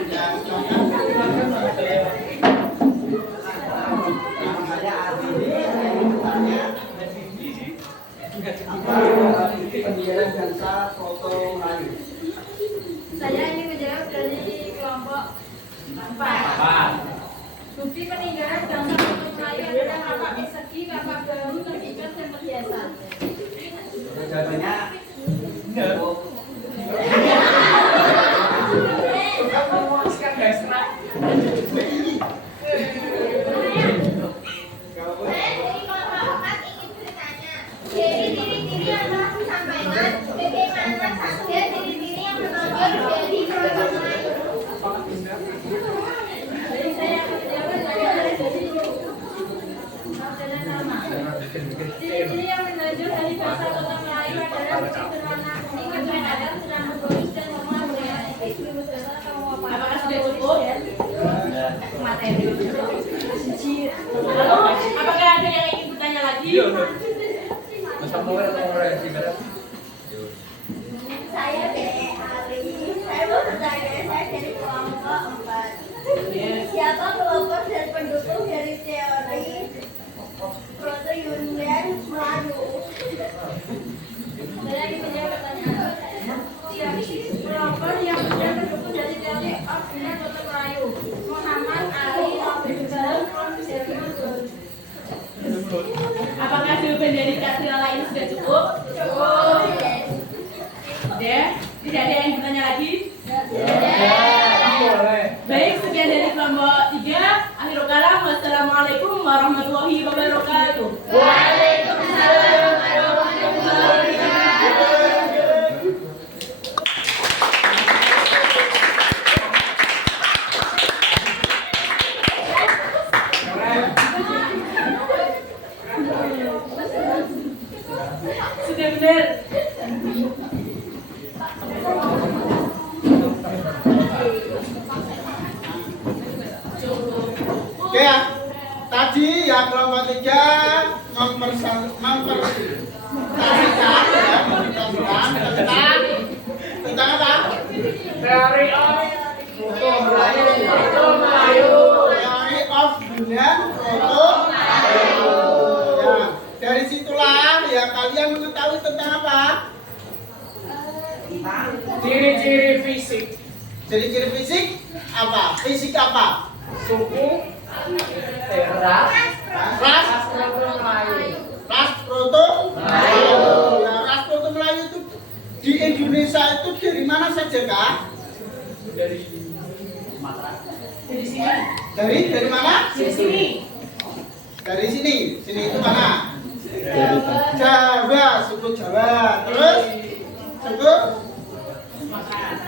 Pendidikan bangsa Soto Melayu. Saya ingin menjawab dari kelompok 4. Bukti peninggalan bangsa Soto Melayu adalah kapak persegi, kapak bahu, terpikat, dan perhiasan. Jawabannya Memuaskan guys, Mak. Saya dari kelompok 4 ingin bertanya, dari ciri-ciri yang telah disampaikan, bagaimana saja ciri-ciri yang menonjol dari kelompok Melayu? Jadi saya akan menjawab dari sisi dan nama. Ciri-ciri yang menonjol dari bangsa Soto Melayu adalah berwarna kuning, berada serambut bagus dan normal dengan Apakah sudah cukup? materi. Lalu, apakah ada yang ingin bertanya lagi? Masa mau sih kan? Saya dari Ali. Saya mau bertanya, saya dari kelompok 4. Siapa kelompok dan pendukung dari teori proto-Yunani Melayu? Saya ingin menjawab pertanyaan. Kelompok yang pendukung dari teori Yunani Proto Melayu. Muhammad Ali Abdul Apakah jawaban dari Kak Sirala ini sudah cukup? Cukup. Sudah? Tidak ada yang bertanya lagi? Boleh. Baik, sekian dari kelompok 3. Akhirul kalam, wassalamualaikum warahmatullahi wabarakatuh. Waalaikumsalam warahmatullahi wabarakatuh. Sudah benar. Oke ya, tadi ya kelompok 3 mempresentasikan tentang apa? Teori Soto Melayu. Soto Melayu. Teori of Yunan Proto Melayu. Ya, dari situlah ya kalian mengetahui tentang apa? Ciri-ciri fisik. Ciri-ciri fisik apa? Fisik apa? Suku. Ras. Ras Soto Melayu. Ras Proto Melayu. Ya, ras Proto Melayu itu di Indonesia itu dari mana saja kak? Dari Dari sini. Dari mana? Dari sini. Dari sini. Sini itu mana? Jawa, suku Jawa. Terus suku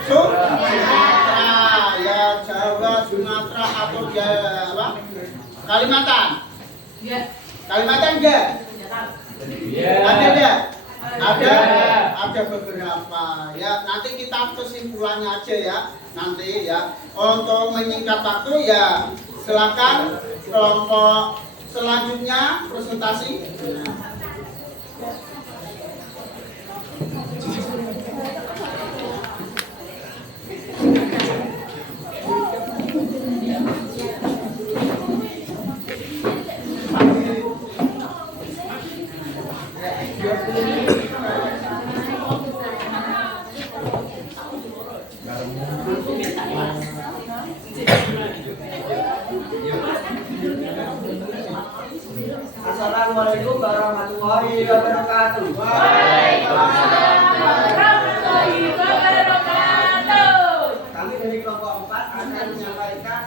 Sumatera. Ya Jawa, Sumatera atau Jawa. Kalimantan. Ya. Kalimantan enggak? Tidak tahu. Ada enggak? Ada. Ada beberapa. Ya, nanti kita kesimpulannya aja ya. Nanti ya. Untuk menyingkat waktu ya silakan kelompok selanjutnya presentasi. Assalamualaikum warahmatullahi wabarakatuh. Waalaikumsalam warahmatullahi wabarakatuh. Kami dari kelompok 4 akan menyampaikan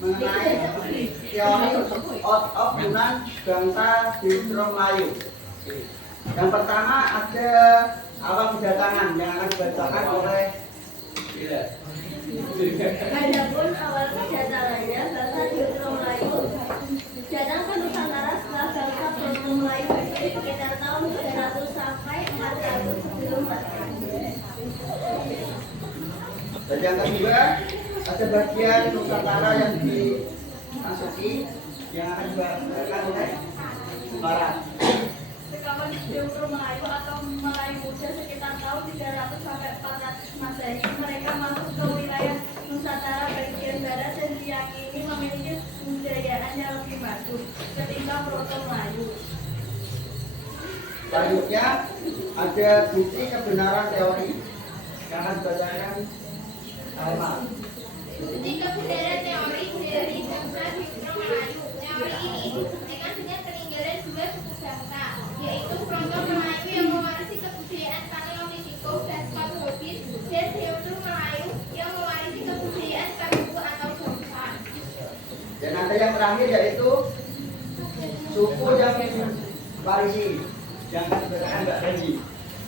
mengenai teori out of Yunan bangsa Justru Melayu. Yang pertama ada awal kedatangan yang akan dibacakan oleh Adapun awal kedatangannya bangsa Justru Melayu datang ke Nusantara setelah bangsa Proto Melayu hidup sekitar tahun 300 sampai 400 sebelum Masehi. dan yang kedua ada bagian Nusantara yang dimasuki yang akan dibacakan oleh Barat. kawan-kawan Deutro Melayu atau Melayu Muda sekitar tahun 300 sampai 400 Masehi. Mereka masuk ke wilayah Nusantara bagian barat dan diyakini memiliki kebudayaan yang lebih maju ketimbang Proto Melayu. Selanjutnya ada bukti kebenaran teori. Jangan dibacakan halaman. Bukti kebenaran teori dari bangsa Deutro Melayu. Teori ini dibuktikan dengan peninggalan dua suku bangsa, yaitu Proto Melayu yang mewarisi kebudayaan Paleolitiko dan Paleobit, dan Deutro Melayu yang mewarisi kebudayaan Paluku atau bangsa. Dan ada yang terakhir yaitu suku yang warisi. Jangan dibacakan Mbak Reji.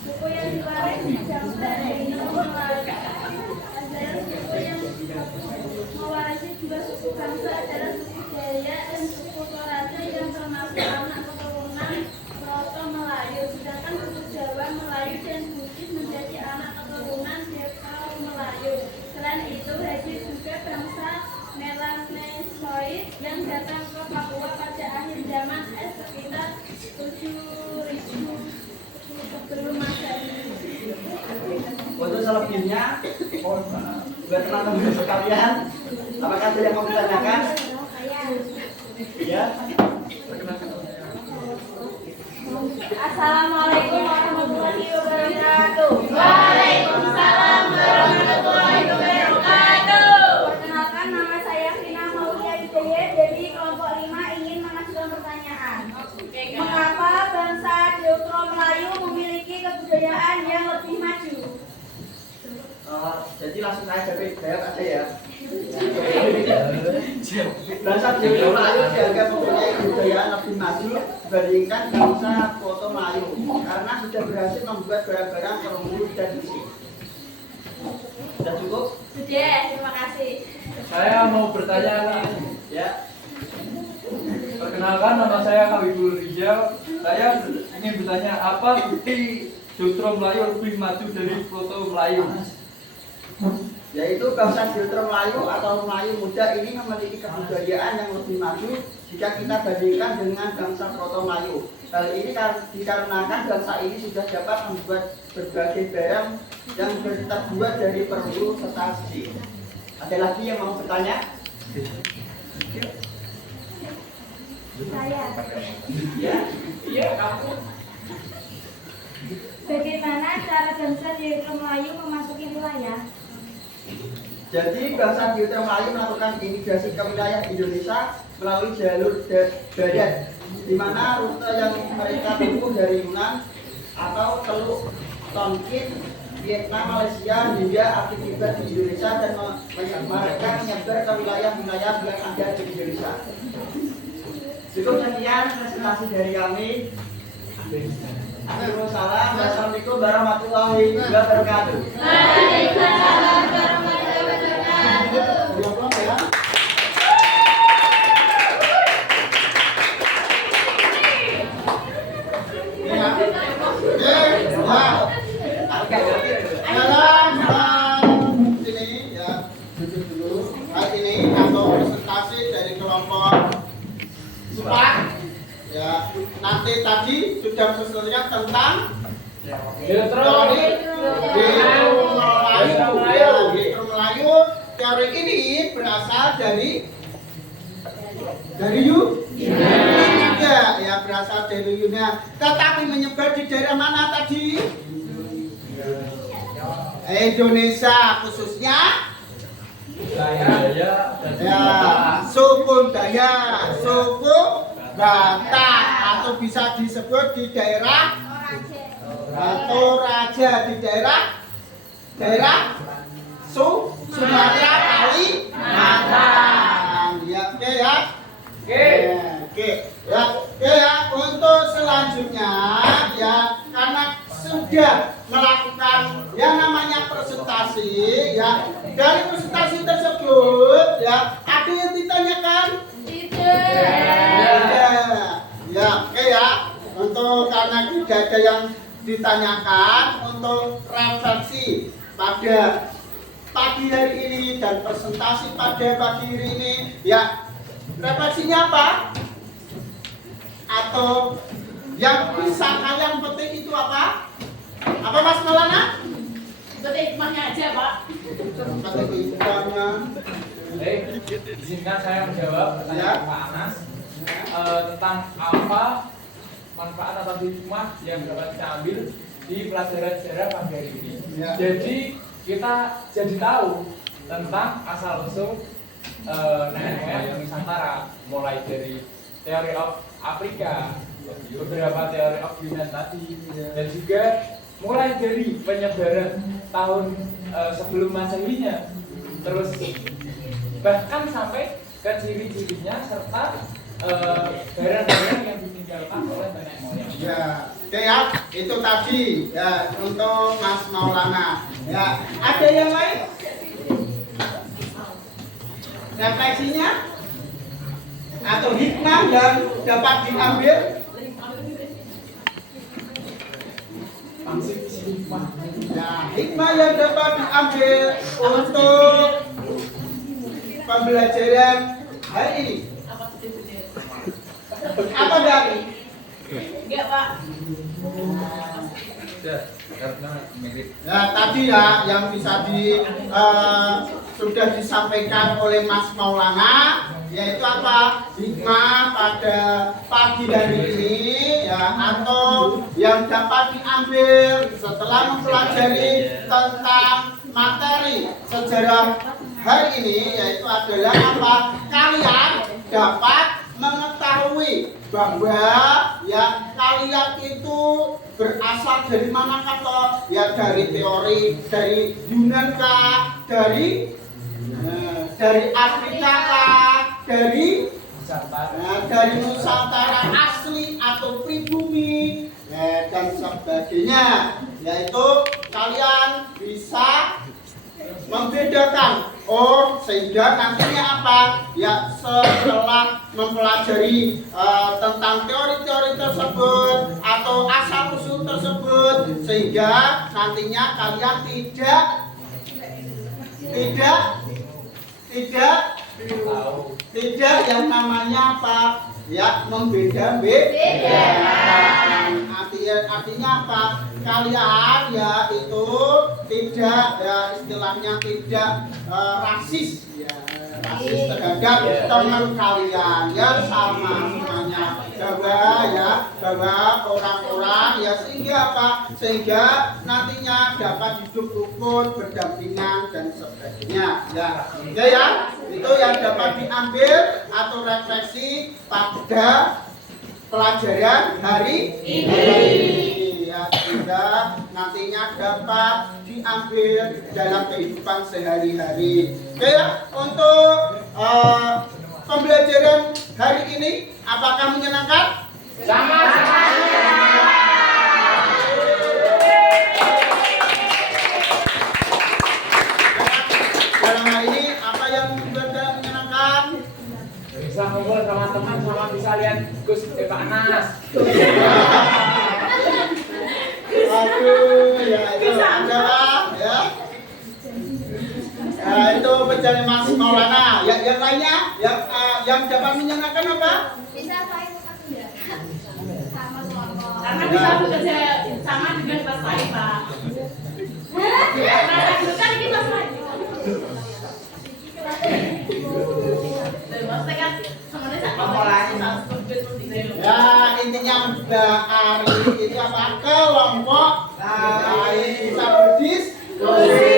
Suku yang diwarisi bangsa ini mewarisi dua suku bangsa adalah suku Jaya dan suku Toraja yang termasuk anak keturunan Proto Melayu, sedangkan suku Jawa, Melayu dan Bugis menjadi anak keturunan Deutro Melayu. Selain itu, Haji juga bangsa Melanesoid yang datang ke Papua pada akhir zaman es sekitar 7.000 sebelum Masehi. Untuk selebihnya, buat teman-teman sekalian, apakah ada yang mau ditanyakan? Ya. Assalamualaikum warahmatullahi wabarakatuh. Waalaikumsalam warahmatullahi wabarakatuh. Perkenalkan, nama saya Vina Maulia Hidayah dari kelompok 5 ingin mengajukan pertanyaan. Mengapa bangsa Deutro Melayu memiliki kebudayaan yang lebih maju? Jadi langsung saya jawab aja ya. Bangsa Deutro Melayu dianggap mempunyai kebudayaan lebih maju dibandingkan bangsa Proto Melayu karena sudah berhasil membuat barang-barang perunggu dan besi. Sudah cukup? Sudah, terima kasih. Saya mau bertanya nih. Ya. Perkenalkan, nama saya Habibur Rijal. Saya ingin bertanya, apa bukti Deutro Melayu lebih maju dari Proto Melayu? Yaitu bangsa Deutro Melayu atau Melayu Muda ini memiliki kebudayaan yang lebih maju jika kita bandingkan dengan bangsa Proto Melayu. Hal ini dikarenakan bangsa ini sudah dapat membuat berbagai barang yang terbuat dari perunggu serta besi. Ada lagi yang mau bertanya? Saya. Ya. Iya, kamu. Bagaimana cara bangsa Deutro Melayu memasuki wilayah? Jadi bangsa Deutro Melayu melakukan imigrasi ke wilayah Indonesia melalui jalur darat, di mana rute yang mereka tempuh dari Yunan atau Teluk Tonkin, Vietnam, Malaysia hingga akhir tiba di Indonesia dan mereka menyebar ke wilayah-wilayah yang ada di Indonesia. Cukup sekian presentasi dari kami. Assalamualaikum warahmatullahi wabarakatuh. Waalaikumsalam warahmatullahi wabarakatuh. Belum ya? Dalam ini ya, jujur dulu. Hal ini atau presentasi dari kelompok 4 ya. Nanti tadi sudah selesai tentang teori Deutro Melayu. Teori ini berasal dari Yunani ya, berasal dari Yunani, tetapi menyebar di daerah mana tadi? Indonesia, khususnya ya, suku Dayak, suku Batak, atau bisa disebut di daerah Toraja, di daerah Sumatera, Kalimantan. Ya, oke ya. Oke ya. Untuk selanjutnya ya, karena sudah melakukan yang namanya presentasi ya, dari presentasi tersebut ya, ada yang ditanyakan? Ya, oke ya. Untuk karena tidak ada yang ditanyakan, untuk refleksi pada pagi hari ini dan presentasi pada pagi hari ini ya, refleksinya apa? Atau Yang bisa kalian petik itu apa? Apa Mas Maulana? Berarti hikmahnya aja, Pak. Petik hikmahnya. Izinkan saya menjawab pertanyaan Pak Anas tentang apa manfaat atau hikmah yang dapat kita ambil di pelajaran sejarah pagi hari ini. Ya. Jadi kita jadi tahu tentang asal usul nenek moyang Nusantara, mulai dari teori of Afrika, beberapa teori of Yunan tadi, dan juga mulai dari penyebaran tahun sebelum Masehinya, terus bahkan sampai ke ciri-cirinya serta barang-barang yang ditinggalkan oleh nenek moyang. Ya, oke ya, itu tadi ya untuk Mas Maulana. Ya, ada yang lain? Refleksinya atau hikmah yang dapat diambil? Ya, hikmah yang dapat diambil untuk pembelajaran hari ini. Apa dari? Enggak, Pak. Karena mirip. Ya tadi ya yang bisa sudah disampaikan oleh Mas Maulana, yaitu apa? Hikmah pada pagi hari ini ya, atau yang dapat diambil setelah mempelajari tentang materi sejarah hari ini, yaitu adalah apa? Kalian dapat mengetahui bahwa ya kalian itu berasal dari mana kata? Ya dari teori dari Yunan kah? Dari Afrika kah? Dari Nusantara asli atau pribumi ya, dan sebagainya. Yaitu kalian bisa membedakan. Oh, sehingga nantinya apa? Ya setelah mempelajari tentang teori-teori tersebut atau asal usul tersebut, sehingga nantinya kalian tidak yang namanya apa? Ya membeda-bedakan. Artinya apa? Kalian ya itu tidak ya istilahnya tidak rasis ya, rasis terhadap teman kalian ya, sama semuanya bahwa orang-orang ya sehingga apa? Sehingga nantinya dapat hidup rukun, berdampingan dan sebagainya ya. Oke ya, itu yang dapat diambil atau refleksi pada pelajaran hari ini ya, sehingga nantinya dapat diambil dalam kehidupan sehari-hari. Oke ya, untuk pembelajaran hari ini apakah menyenangkan? Dalam hal ini apa yang menyenangkan? Bisa ngobrol sama teman, sama bisa lihat Gus Pak Anas. Aduh, ya itu adalah ya. Itu berjalan Mas Maulana. Yang lainnya, yang dapat menyenangkan apa? Bisa saya buka bendera sama kelompok. Karena bisa bekerja sama dengan Pak Sai, Pak. Karena kan ini Pak Sai. Ya intinya hari ini apa? Kelompok lain bisa berdiskusi.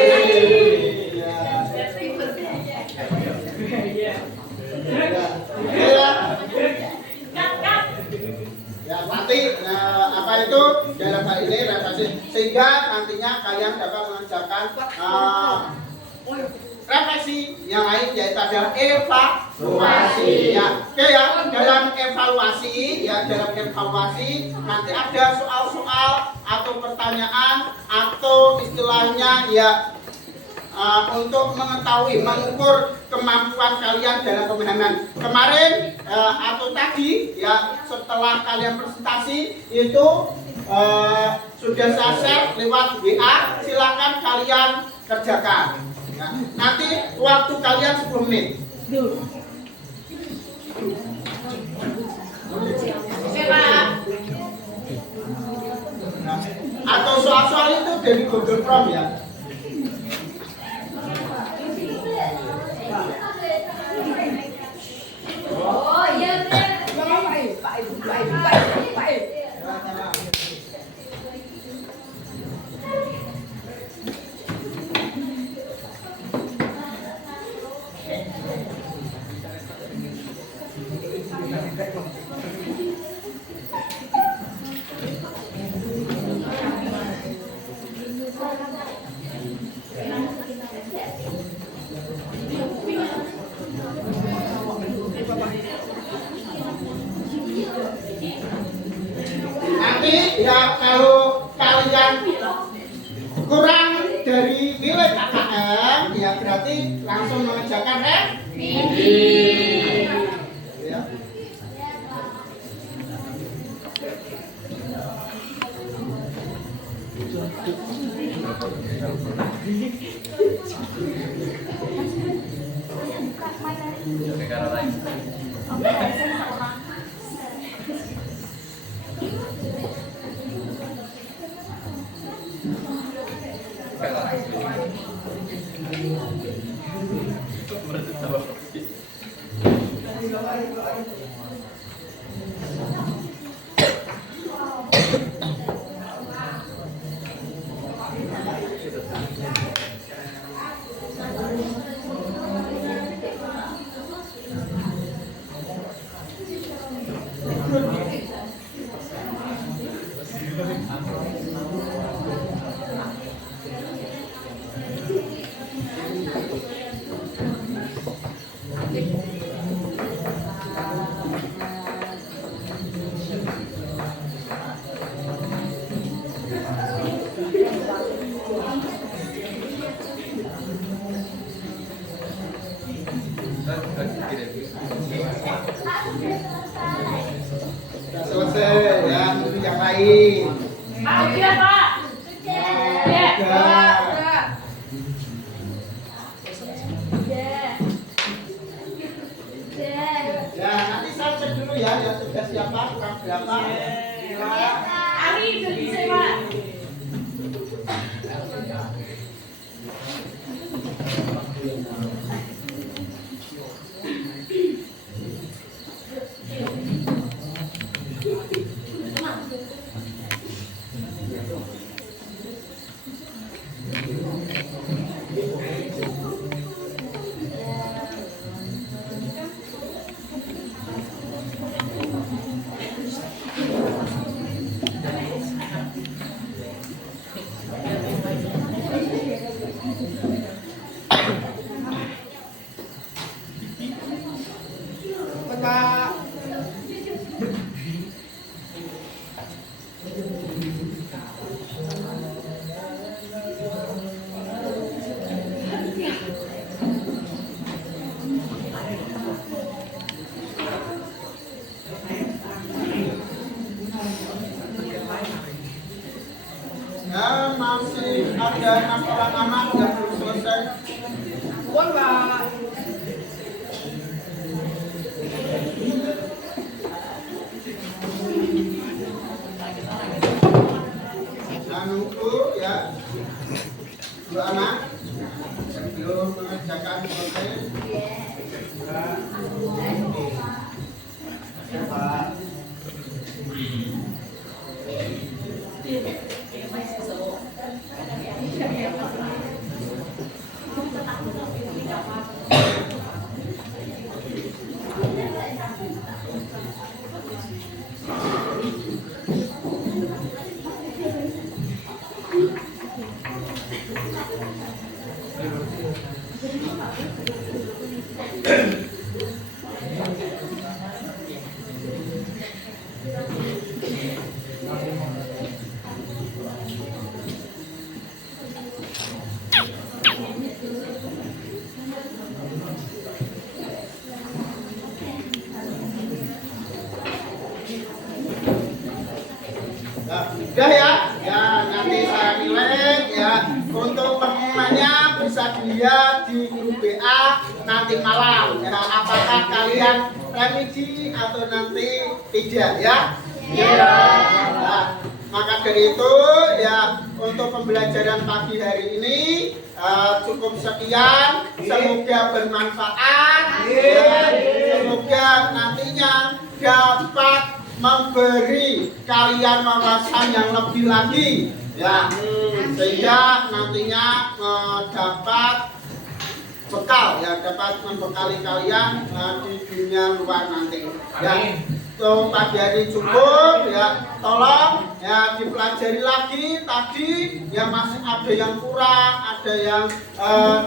Ya nanti apa itu dalam hal ini refleksi, sehingga nantinya kalian dapat mengerjakan refleksi yang lain, yaitu adalah evaluasi ya. Oke ya, dalam evaluasi nanti ada soal-soal atau pertanyaan atau istilahnya ya untuk mengetahui, mengukur kemampuan kalian dalam pemahaman. Kemarin atau tadi ya, setelah kalian presentasi itu sudah saya share lewat WA, silakan kalian kerjakan. Ya, nanti waktu kalian 10 menit. Oke, Pak. dari Google Chrome ya. Oh iya benar. Nanti ya kalau kalian kurang dari nilai KKM ya berarti langsung mengerjakan revisi. Ya. Negara lain. Sudah selesai ya, untuk yang lain. Pak, ujian Pak. Ya, nanti saya cek dulu ya, yang sudah siapa, kurang berapa. Ari udah bisa Pak. Ya, masih ada 6 orang anak yang belum selesai. Nah, nunggu ya, 2 anak yang belum mengerjakan selesai. Nah, udah ya, ya nanti saya nilai ya. Untuk pengumumannya bisa dilihat di grup BA nanti malam. Ya, apakah kalian remedi atau nanti tidak ya? Ya. Nah, maka dari itu ya untuk pembelajaran pagi hari ini cukup sekian. Semoga bermanfaat. Semoga nantinya dapat memberi kalian wawasan yang lebih lagi, ya, sehingga nantinya dapat bekal, ya, dapat membekali kalian di dunia luar nanti. Ya, so, pagi hari cukup, ya, tolong ya dipelajari lagi tadi, ya, masih ada yang kurang, ada yang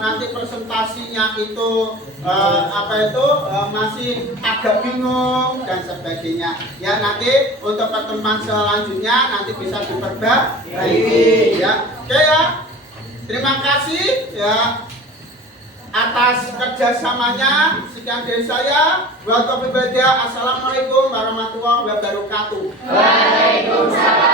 nanti presentasinya itu masih agak bingung dan sebagainya. Ya, nanti untuk pertemuan selanjutnya nanti bisa diperbaiki, ya. Oke, ya. Terima kasih, ya, atas kerjasamanya. Sekian dari saya. Assalamualaikum warahmatullahi wabarakatuh. Waalaikumsalam.